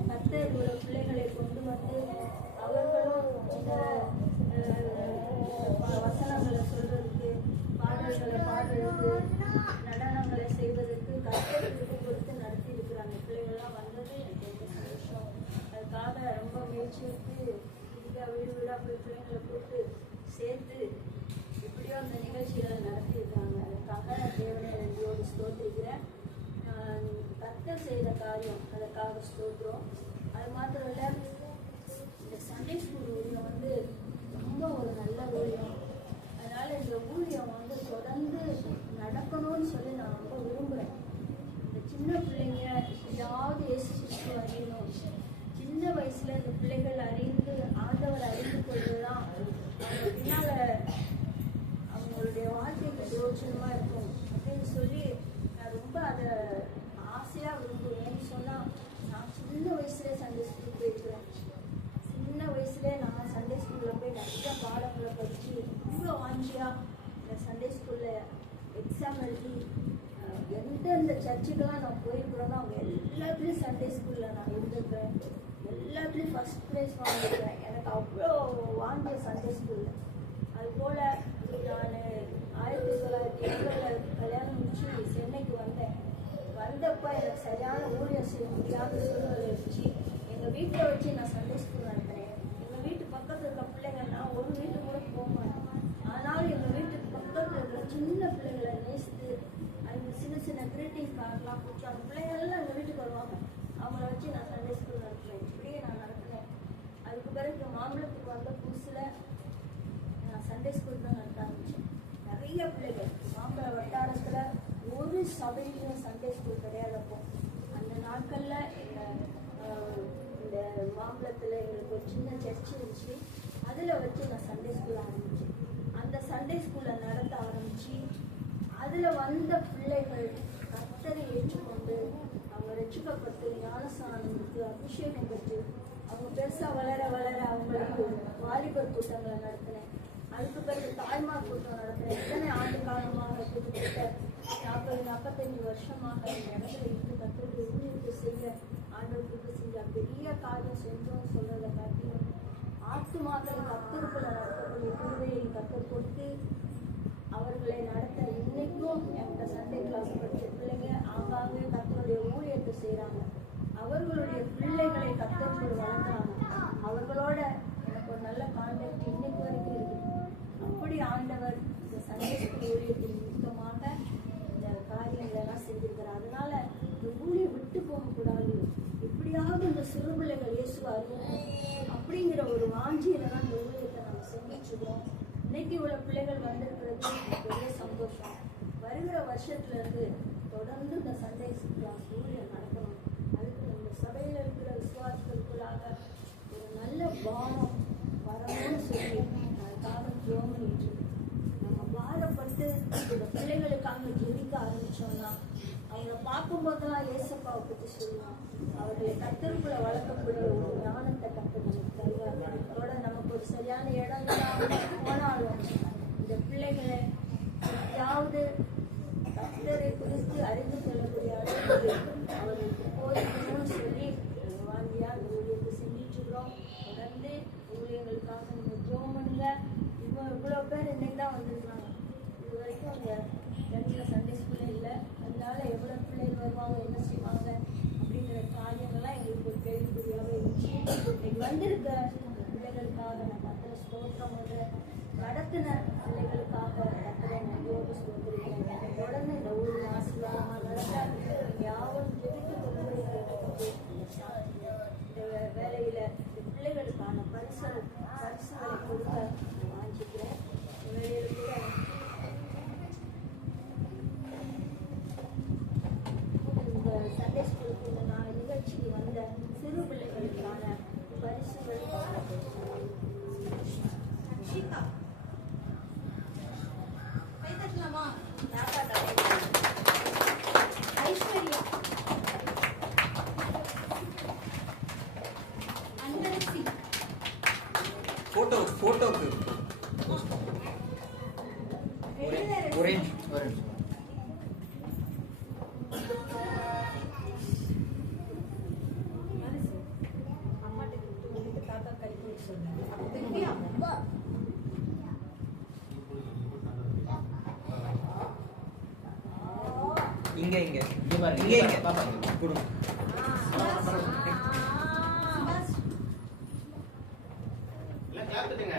கர்த்தர் இவ்வளோ பிள்ளைகளை கொண்டு வந்து அவர்களும் இந்த வசனங்களை சொல்றதுக்கு, பாடல்களை பாடுறதுக்கு, நடனங்களை செய்வதற்கு கர்த்தர் விட்டு கொடுத்து நடத்தி இருக்கிறாங்க. பிள்ளைகள்லாம் வந்தது எனக்கு ரொம்ப சந்தோஷம். அதுக்காக ரொம்ப முயற்சி எடுத்து இதுக்காக வீடு வீடாக போய் பிள்ளைங்களை கூப்பிட்டு சேர்த்து எப்படியோ அந்த நிகழ்ச்சிகளை நடத்தியிருக்காங்க. அதுக்காக தேவனை நன்றியோடு ஸ்தோத்திரிக்கிறேன். கர்த்தர் செய்த காரியம் அதற்காக ஸ்தோத்திரம். அது மாத்திரம் இல்லை, இந்த சண்டே ஸ்கூல் ஊழியம் வந்து ரொம்ப ஒரு நல்ல ஊழியம். அதனால இந்த ஊழியம் வந்து தொடர்ந்து நடக்கணும்னு சொல்லி நான் ரொம்ப விரும்புகிறேன். இந்த சின்ன பிள்ளைங்க எப்படியாவது இயேசு கிறிஸ்து அறியணும். சின்ன வயசுல இந்த பிள்ளைகள் அறிந்து ஆண்டவர் அறிந்து கொள்வதுதான் அவங்க பின்னால அவங்களுடைய வாழ்க்கைக்கு பிரயோஜனமா இருக்கும் அப்படின்னு சொல்லி நான் ரொம்ப அதை ஆசையா விரும்புவேன். சொன்னா நான் சின்ன வயசுல சண்டே ஸ்கூல் போயிருக்கிறேன். சின்ன வயசுல நான் சண்டே ஸ்கூல்ல போய் நிறைய பாடங்களை படிச்சு இவ்வளோ வாஞ்சியா இந்த சண்டே ஸ்கூல்ல எக்ஸாம் எழுதி எந்தெந்த சர்ச்சுக்கெல்லாம் நான் போயிருக்கிறோன்னா அவங்க எல்லாத்துலேயும் சண்டே ஸ்கூல்ல நான் இருந்திருக்கிறேன். எல்லாத்துலேயும் ஃபர்ஸ்ட் ப்ரைஸ் வாங்கியிருக்கிறேன். எனக்கு அவ்வளோ வாங்கிய சண்டே ஸ்கூல்ல. அது போல நான் 1980 கல்யாணம் முடிச்சு சென்னைக்கு வந்தேன். வந்தப்போ எனக்கு சரியான ஊழியம் செய்ய முடியாத சூழ்நிலை இருந்துச்சு. எங்கள் வீட்டில் வச்சு நான் சண்டே ஸ்கூல் நடத்துகிறேன். எங்கள் வீட்டு பக்கத்தில் இருக்க பிள்ளைங்கள்னா ஒரு வீட்டு கூட போக மாட்டேன். ஆனாலும் எங்கள் வீட்டுக்கு பக்கத்தில் இருக்கிற சின்ன பிள்ளைங்களை நேசித்து அந்த சின்ன சின்ன கிரீட்டிங் கார்டெலாம் கொடுத்து அந்த பிள்ளைங்கள்லாம் எங்கள் வீட்டுக்கு வருவாங்க. அவங்கள வச்சு நான் சண்டே ஸ்கூல் நடத்துவேன். இப்படியே நான் நடத்தினேன். அதுக்கு பிறகு மாம்பழத்துக்கு வந்த புதுசில் நான் சண்டே ஸ்கூல் தான் நடத்த ஆரம்பித்தேன். நிறைய பிள்ளைகள் மாம்பழ வட்டாரத்தில் ஒரு சபையிலும் சண்டே ஸ்கூல் கிடையாதப்போ அந்த நாட்களில் இந்த மாம்பழத்தில் எங்களுக்கு ஒரு சின்ன சர்ச் இருந்துச்சு. அதில் வச்சு நான் சண்டே ஸ்கூல் ஆரம்பித்தேன். அந்த சண்டே ஸ்கூலை நடத்த ஆரம்பித்து அதில் வந்த பிள்ளைகள் கர்த்தரை ஏற்றுக்கொண்டு அவங்க ரட்சிக்கப்பட்டு ஞானஸ்நானம் எடுத்து அபிஷேகம் பெற்று அவங்க பெருசாக வளர வளர அவங்களுக்கு வாலிபர் கூட்டங்களை நடத்தினேன். அதுக்கு பிறகு தாய்மார் கூட்டம் நடத்தினேன். எத்தனை ஆண்டு காலமாக கிட்டத்தட்ட 40-45 வருஷமாக இந்த இடத்துல இருந்து கர்த்தருடைய ஊழியத்தை செய்ய ஆண்டவருக்கு செஞ்ச பெரிய காரியம் செஞ்சோன்னு சொல்றதை காட்டியும் ஆத்துமாக்களை கர்த்தருக்குள்ள நடத்தக்கூடிய கிருபையை கர்த்தர் கொடுத்து அவர்களை நடத்த இன்னைக்கும் என்கிட்ட சண்டே கிளாஸ் படிச்ச பிள்ளைங்க ஆங்காங்கே கர்த்தருடைய ஊழியத்தை செய்யறாங்க. அவர்களுடைய பிள்ளைகளை கர்த்தருக்குள்ள வளர்க்குறாங்க. அவர்களோட எனக்கு ஒரு நல்ல கான்டாக்ட் இன்னைக்கு வரைக்கும் இருக்கு. அப்படி ஆண்டவர் இந்த சண்டே ஸ்கூல் ஊழியத்தின் முக்கியமாக இந்த காரியங்கள் எல்லாம் செஞ்சிருக்கிறார். அதனால இந்த ஊழியை விட்டு போகக்கூடாது. எப்படியாவது இந்த சிறு பிள்ளைகள் இயேசுவை அறியணும் அப்படிங்கிற ஒரு வாஞ்சியில தான் இந்த ஊழியத்தை நாங்கள் செஞ்சுருக்கோம். இன்னைக்கு இவ்வளவு பிள்ளைகள் வந்திருக்கிறது பெரிய சந்தோஷம். வருகிற வருஷத்துல இருந்து தொடர்ந்து இந்த சண்டே கிளாஸ் ஊழியம் நடக்கணும். அதுக்கு நம்ம சபையில இருக்கிற விசுவாசங்களுக்குள்ளாக ஒரு நல்ல பானம் வரணும்னு சொல்லி அதுக்காக ஜெபம் பண்ணிட்டு நம்ம பாரப்பட்டு இந்த பிள்ளைகளுக்காக ஜெபிக்க ஆரம்பிச்சோம்னா அவங்களை பார்க்கும்போதெல்லாம் ஏசப்பாவை பற்றி சொல்லலாம். அவர்களை கர்த்தருக்குள்ள வளர்க்கக்கூடிய ஒரு ஞானத்தை கர்த்தர் நமக்கு தருவார். அதோட நமக்கு ஒரு சரியான இடங்களாக போனாலும் இந்த பிள்ளைகளை எப்படியாவது கர்த்தரை குறித்து அறிந்து கொள்ளக்கூடிய அளவுக்கு அவர்களுக்கு போயிருக்கணும்னு சொல்லி வாங்கியா இந்த ஊழியத்தை செஞ்சுட்டு இருக்கிறோம். தொடர்ந்து ஊழியர்களுக்காக நீங்கள் ஜெபம் பண்ணுங்க. இவ்வளோ பேர் இன்னைக்கு தான் வந்திருக்காங்க. இது வரைக்கும் அந்த இடத்துல சண்டே ஸ்கூல்ல இல்லை. அதனால எவ்வளோ பிள்ளைகள் வருவாங்க, என்ன செய்வாங்க அப்படிங்கிற காரியங்கள்லாம் எங்களுக்கு ஒரு கேள்விக்குறியாக இருந்துச்சு. இன்னைக்கு வந்திருக்க பிள்ளைகளுக்காக நான் கர்த்தரை ஸ்தோத்திரம் பண்ணுறேன். நடத்தின பிள்ளைகளுக்காக கர்த்தரை நன்றியோடு வந்திருக்கீங்க. உடனே இந்த ஊர் மாசம் யாவும் ஜெபித்துக் கொண்டு இந்த வேலையில பிள்ளைகளுக்கான பரிசுகளை கொடுக்க வாஞ்சிக்கிறேன். வேலையில கூட இந்த சண்டே ஸ்கூலுக்கு இந்த நிகழ்ச்சிக்கு வந்த சிறு பிள்ளைகளுக்கான பரிசுகள் அக்ஷிதா கை தட்டலாமா? ஐஸ்வர்யா, அன்பரசி, போட்டோக்கு எழிலரசி, ஒரேஞ்ச் திவ்யா, இங்க இங்க பாருங்க இங்க இங்க பாப்பா இங்க கொடுங்க. சுபாஷ், எல்லாம் clap தட்டுங்க.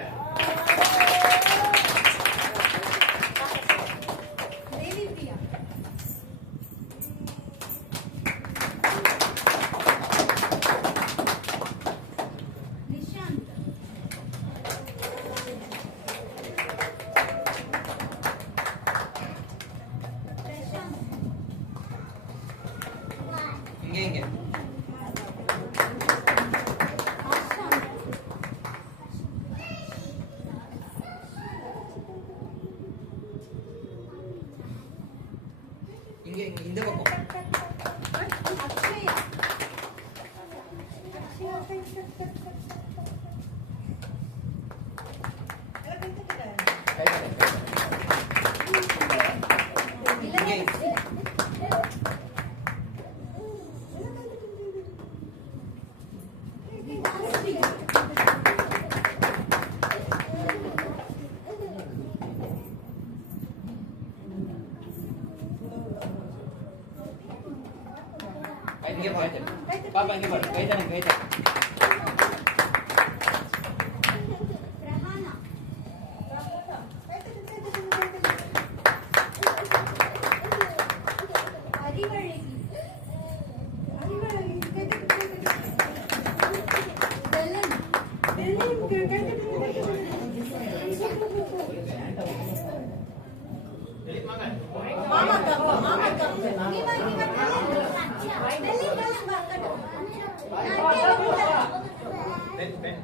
தேவி பிரியா, நிஷாந்த், பிரசாந்த், இங்க ஆஷாந்த், இந்த பக்கம் அக்ஷயா, இளவரசி, விகாஸ்ரீ, இங்க பாருங்க பாப்பா இங்க பாருங்க கை தட்டுங்க பிரஹானா, அறிவழகி, பெலன், டெலிட் வாங்க. பென், பென்.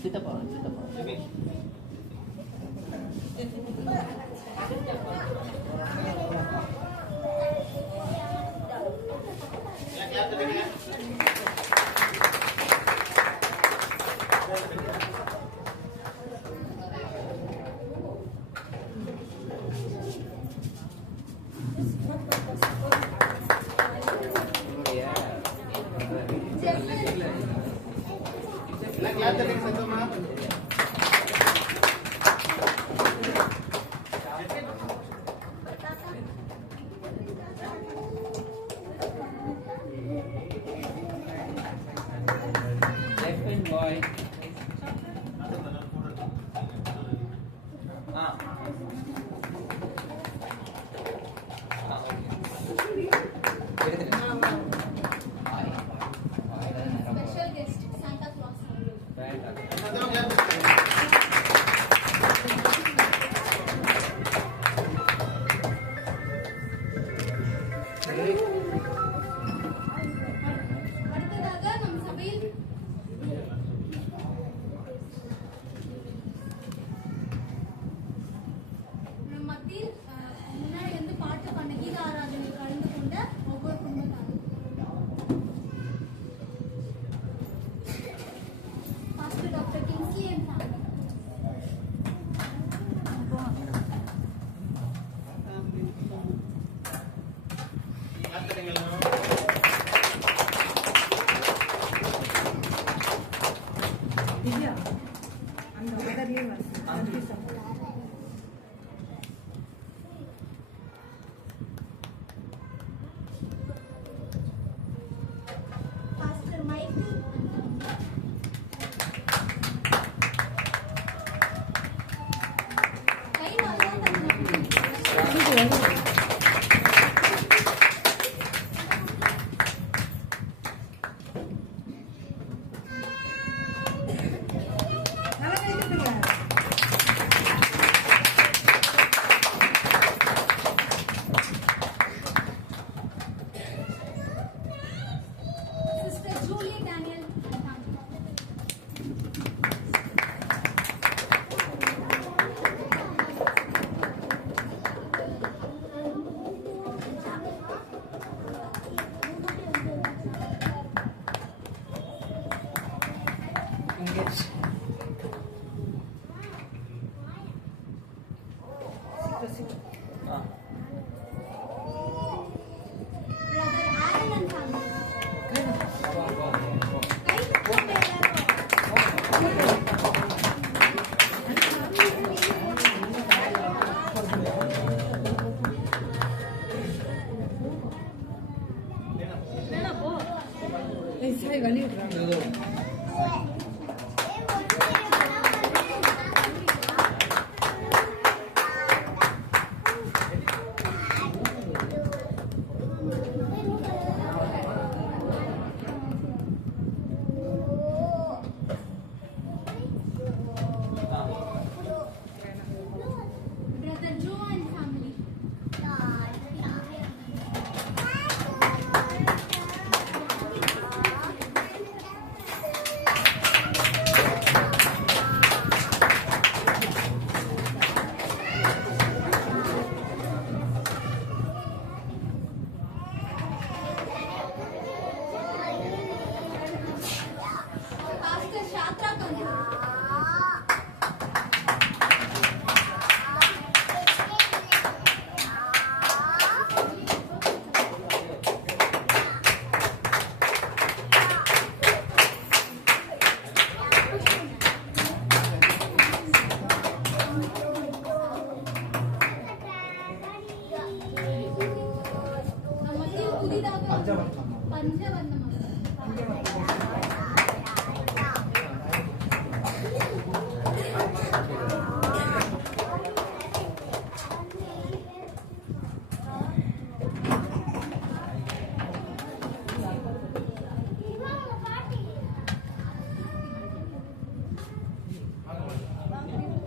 சித்தப்பா ஜெபி. எல்லாம் clap தட்டுங்க. எல்லாம் clap தட்டுங்க சத்தமா. Left hand boy special guest Santa Claus. சத்தமா clap தட்டுங்க. அடுத்ததாக நம் சபையில் நம் மத்தியில் முன்னாடி வந்து பாட்டு பண்ண கீத ஆராதனை கலந்து கொண்ட ஒவ்வொரு குடும்பத்தாரும் pastor doctor Kingsley and family. clap தட்டுங்க எல்லாரும். திவ்யா அந்த உதவியே வருது பாஸ்டர் மைக்கேல்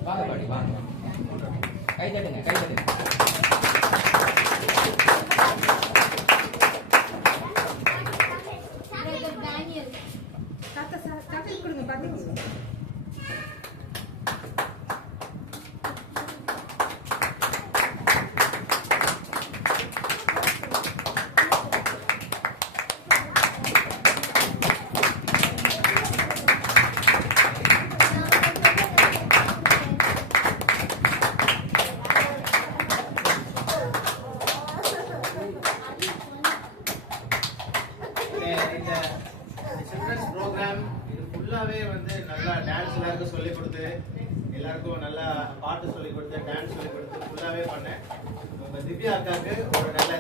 வாங்க பாடி வாங்க. கை தட்டுங்க கை தட்டுங்க. கொடுங்க பாத்தீங்க. நல்லா டான்ஸ் எல்லாருக்கும் சொல்லி கொடுத்து எல்லாருக்கும் நல்லா பாட்டு சொல்லி கொடுத்து டான்ஸ் சொல்லி கொடுத்து ஃபுல்லாவே பண்ணேன். உங்க திவ்யா அக்காவுக்கு ஒரு நல்ல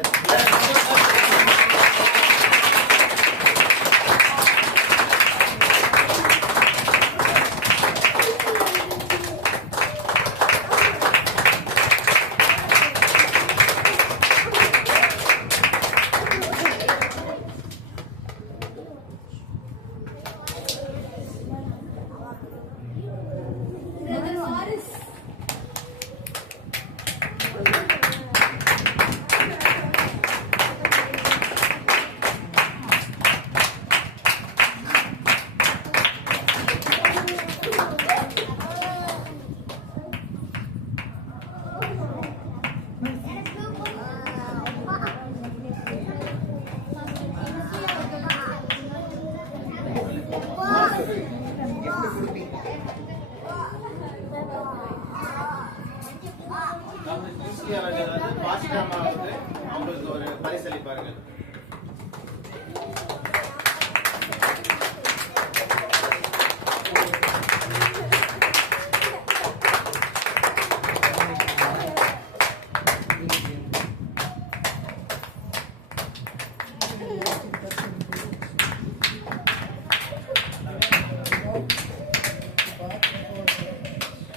அவங்களுக்கு ஒரு பரிசளிப்பார்கள்.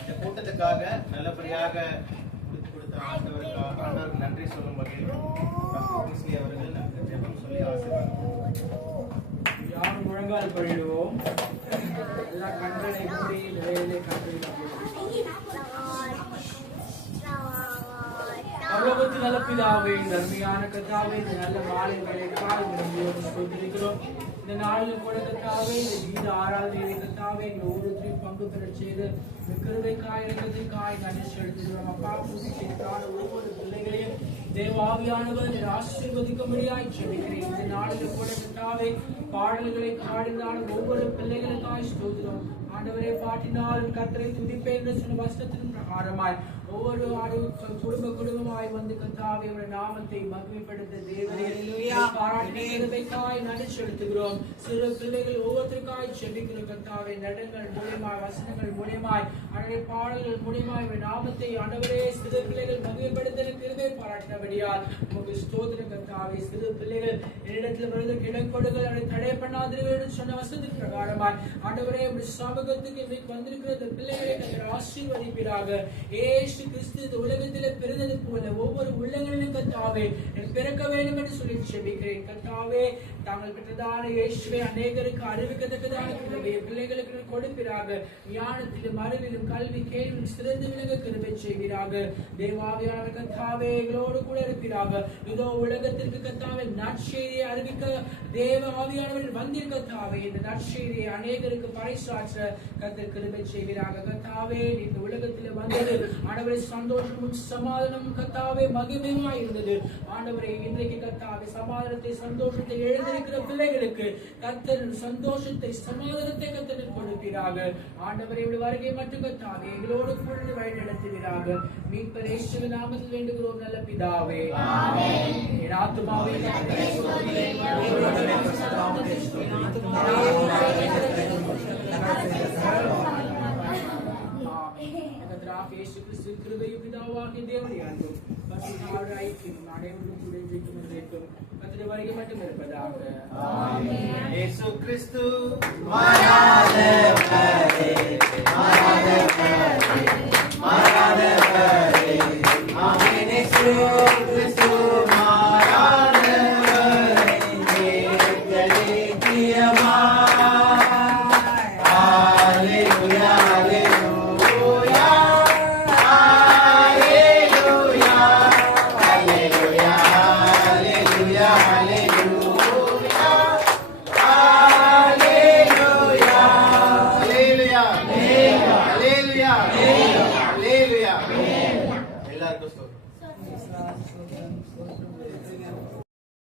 இந்த கூட்டத்துக்காக நல்லபடியாக ஆண்டவருக்கு நன்றி சொல்லும் வகையில் அவர்கள் நமக்கு ஜெபம் சொல்லி யாரும் முழங்கால் பழிடுவோம். எல்லா கண்களை மூடி நிலையிலே பரலோகத்து நல்ல பிதாவே, இந்த அருமையான கர்த்தாவே, இந்த நல்ல மாலை வேளைக்காக நன்றியோடு ஸ்தோத்திரிக்கிறோம். இந்த நாளில் கூட கர்த்தாவே, இந்த கீத ஆராதனை கர்த்தாவே எங்கள் ஒவ்வொருத்தரையும் பங்கு பெறச் செய்து இந்த கிருபைக்காய் இரக்கத்திற்காய் நன்றி செலுத்துகிறோம். அப்பா புதுப்பிற்கான ஒவ்வொரு பிள்ளைகளையும் தேவாவியானவர் ஆசீர்வதிக்கும்படியாய் ஜெபிக்கிறேன். இந்த நாளில் கூட கர்த்தாவே பாடல்களை பாடினாலும் ஒவ்வொரு பிள்ளைகளுக்காய் ஸ்தோத்திரம். ஆண்டவரே பாட்டினாலும் கர்த்தரை துதிப்பேன் என்று சொன்ன வசனத்தின் பிரகாரமாய் ஒவ்வொரு குடும்பமாய் வந்து கர்த்தாவே உடைய நாமத்தை மகிமைப்படுத்த தேவனே பாராட்டுகிறதைக்காய் நன்றி செலுத்துகிறோம். சிறு பிள்ளைகள் ஒவ்வொருத்தருக்காய் செபிக்கிறோம் கர்த்தாவே. நடங்கள் மூலியமாய் வசனங்கள் மூலியமாய் அன்றைய பாடல்கள் மூலியமாய் உடைய நாமத்தை ஆண்டவரே சிறு பிள்ளைகள் மகிமைப்படுத்த கிருபை பாராட்டினபடியால் உமக்கு ஸ்தோத்திரம் கர்த்தாவே. சிறு பிள்ளைகள் என்னிடத்தில் வருவதற்கு இடம் கொடுங்கள், அதை தடை பண்ணாதீர்கள் என்று சொன்ன வசனத்தின் பிரகாரமாய் ஆண்டவரே உடைய சமூகத்துக்கு இன்னைக்கு வந்திருக்கிற இந்த பிள்ளைகளை கர்த்தர் ஆசீர்வதிப்பீராக. ஏசு கிறிஸ்து இந்த உலகத்திலே பிறந்தது போல ஒவ்வொரு உள்ளங்களிலும் கர்த்தாவே பிறக்க வேண்டும் என்று சொல்லி செபிக்கிறேன் கர்த்தாவே. தாங்கள் பெற்றதான இயேசுவை அநேகருக்கு அறிவிக்கத்தக்கதான கிருபையை பிள்ளைகளுக்கு கொடுப்பீராக. ஞானத்திலும் அறிவிலும் கல்வி கேள்வியும் சிறந்து விளங்க கிருபை செய்வீராக. தேவாவியான கர்த்தாவே எங்களோடு கூட இருப்பீராக. இதோ உலகத்திற்கு கர்த்தாவே நற்செய்தியை அறிவிக்க தேவ ஆவியானவர்கள் வந்தீர் கர்த்தாவே. இந்த நற்செய்தியை அநேகருக்கு பறைசாற்ற கர்த்தர் கிருபை செய்வீராக. கர்த்தாவே இந்த உலகத்தில் வந்தது ஆண்டவரே சந்தோஷமும் சமாதானமும் கர்த்தாவே மகிமையுமாய் இருந்தது. ஆண்டவரே இன்றைக்கு கர்த்தாவே சமாதானத்தை சந்தோஷத்தை எழுந்திருக்கிற பிள்ளைகளுக்கு கர்த்தர் சந்தோஷத்தை சமாதானத்தை கர்த்தர் கொடுப்பீராக. ஆண்டவரே வருகை மட்டும் கர்த்தாவே எங்களோடு கூட வழி நடத்துவீராக. மீட்பர் இயேசுவின் நாமத்தில் வேண்டுகிறோம் நல்ல பிதாவே. ஆமென். என் ஆத்துமாவே கர்த்தரை ஸ்தோத்திரி. இயேசு கிறிஸ்து கிருபையும் பிதாவாகிய தேவனுடைய அன்பும் பரிசுத்த ஐக்கியம் அனைவரும் கூட இன்றைக்கும் என்றைக்கும் கர்த்தருடைய வருகை மட்டும் இருப்பதாக. ஆமென். இயேசு கிறிஸ்து மாறாதவர்.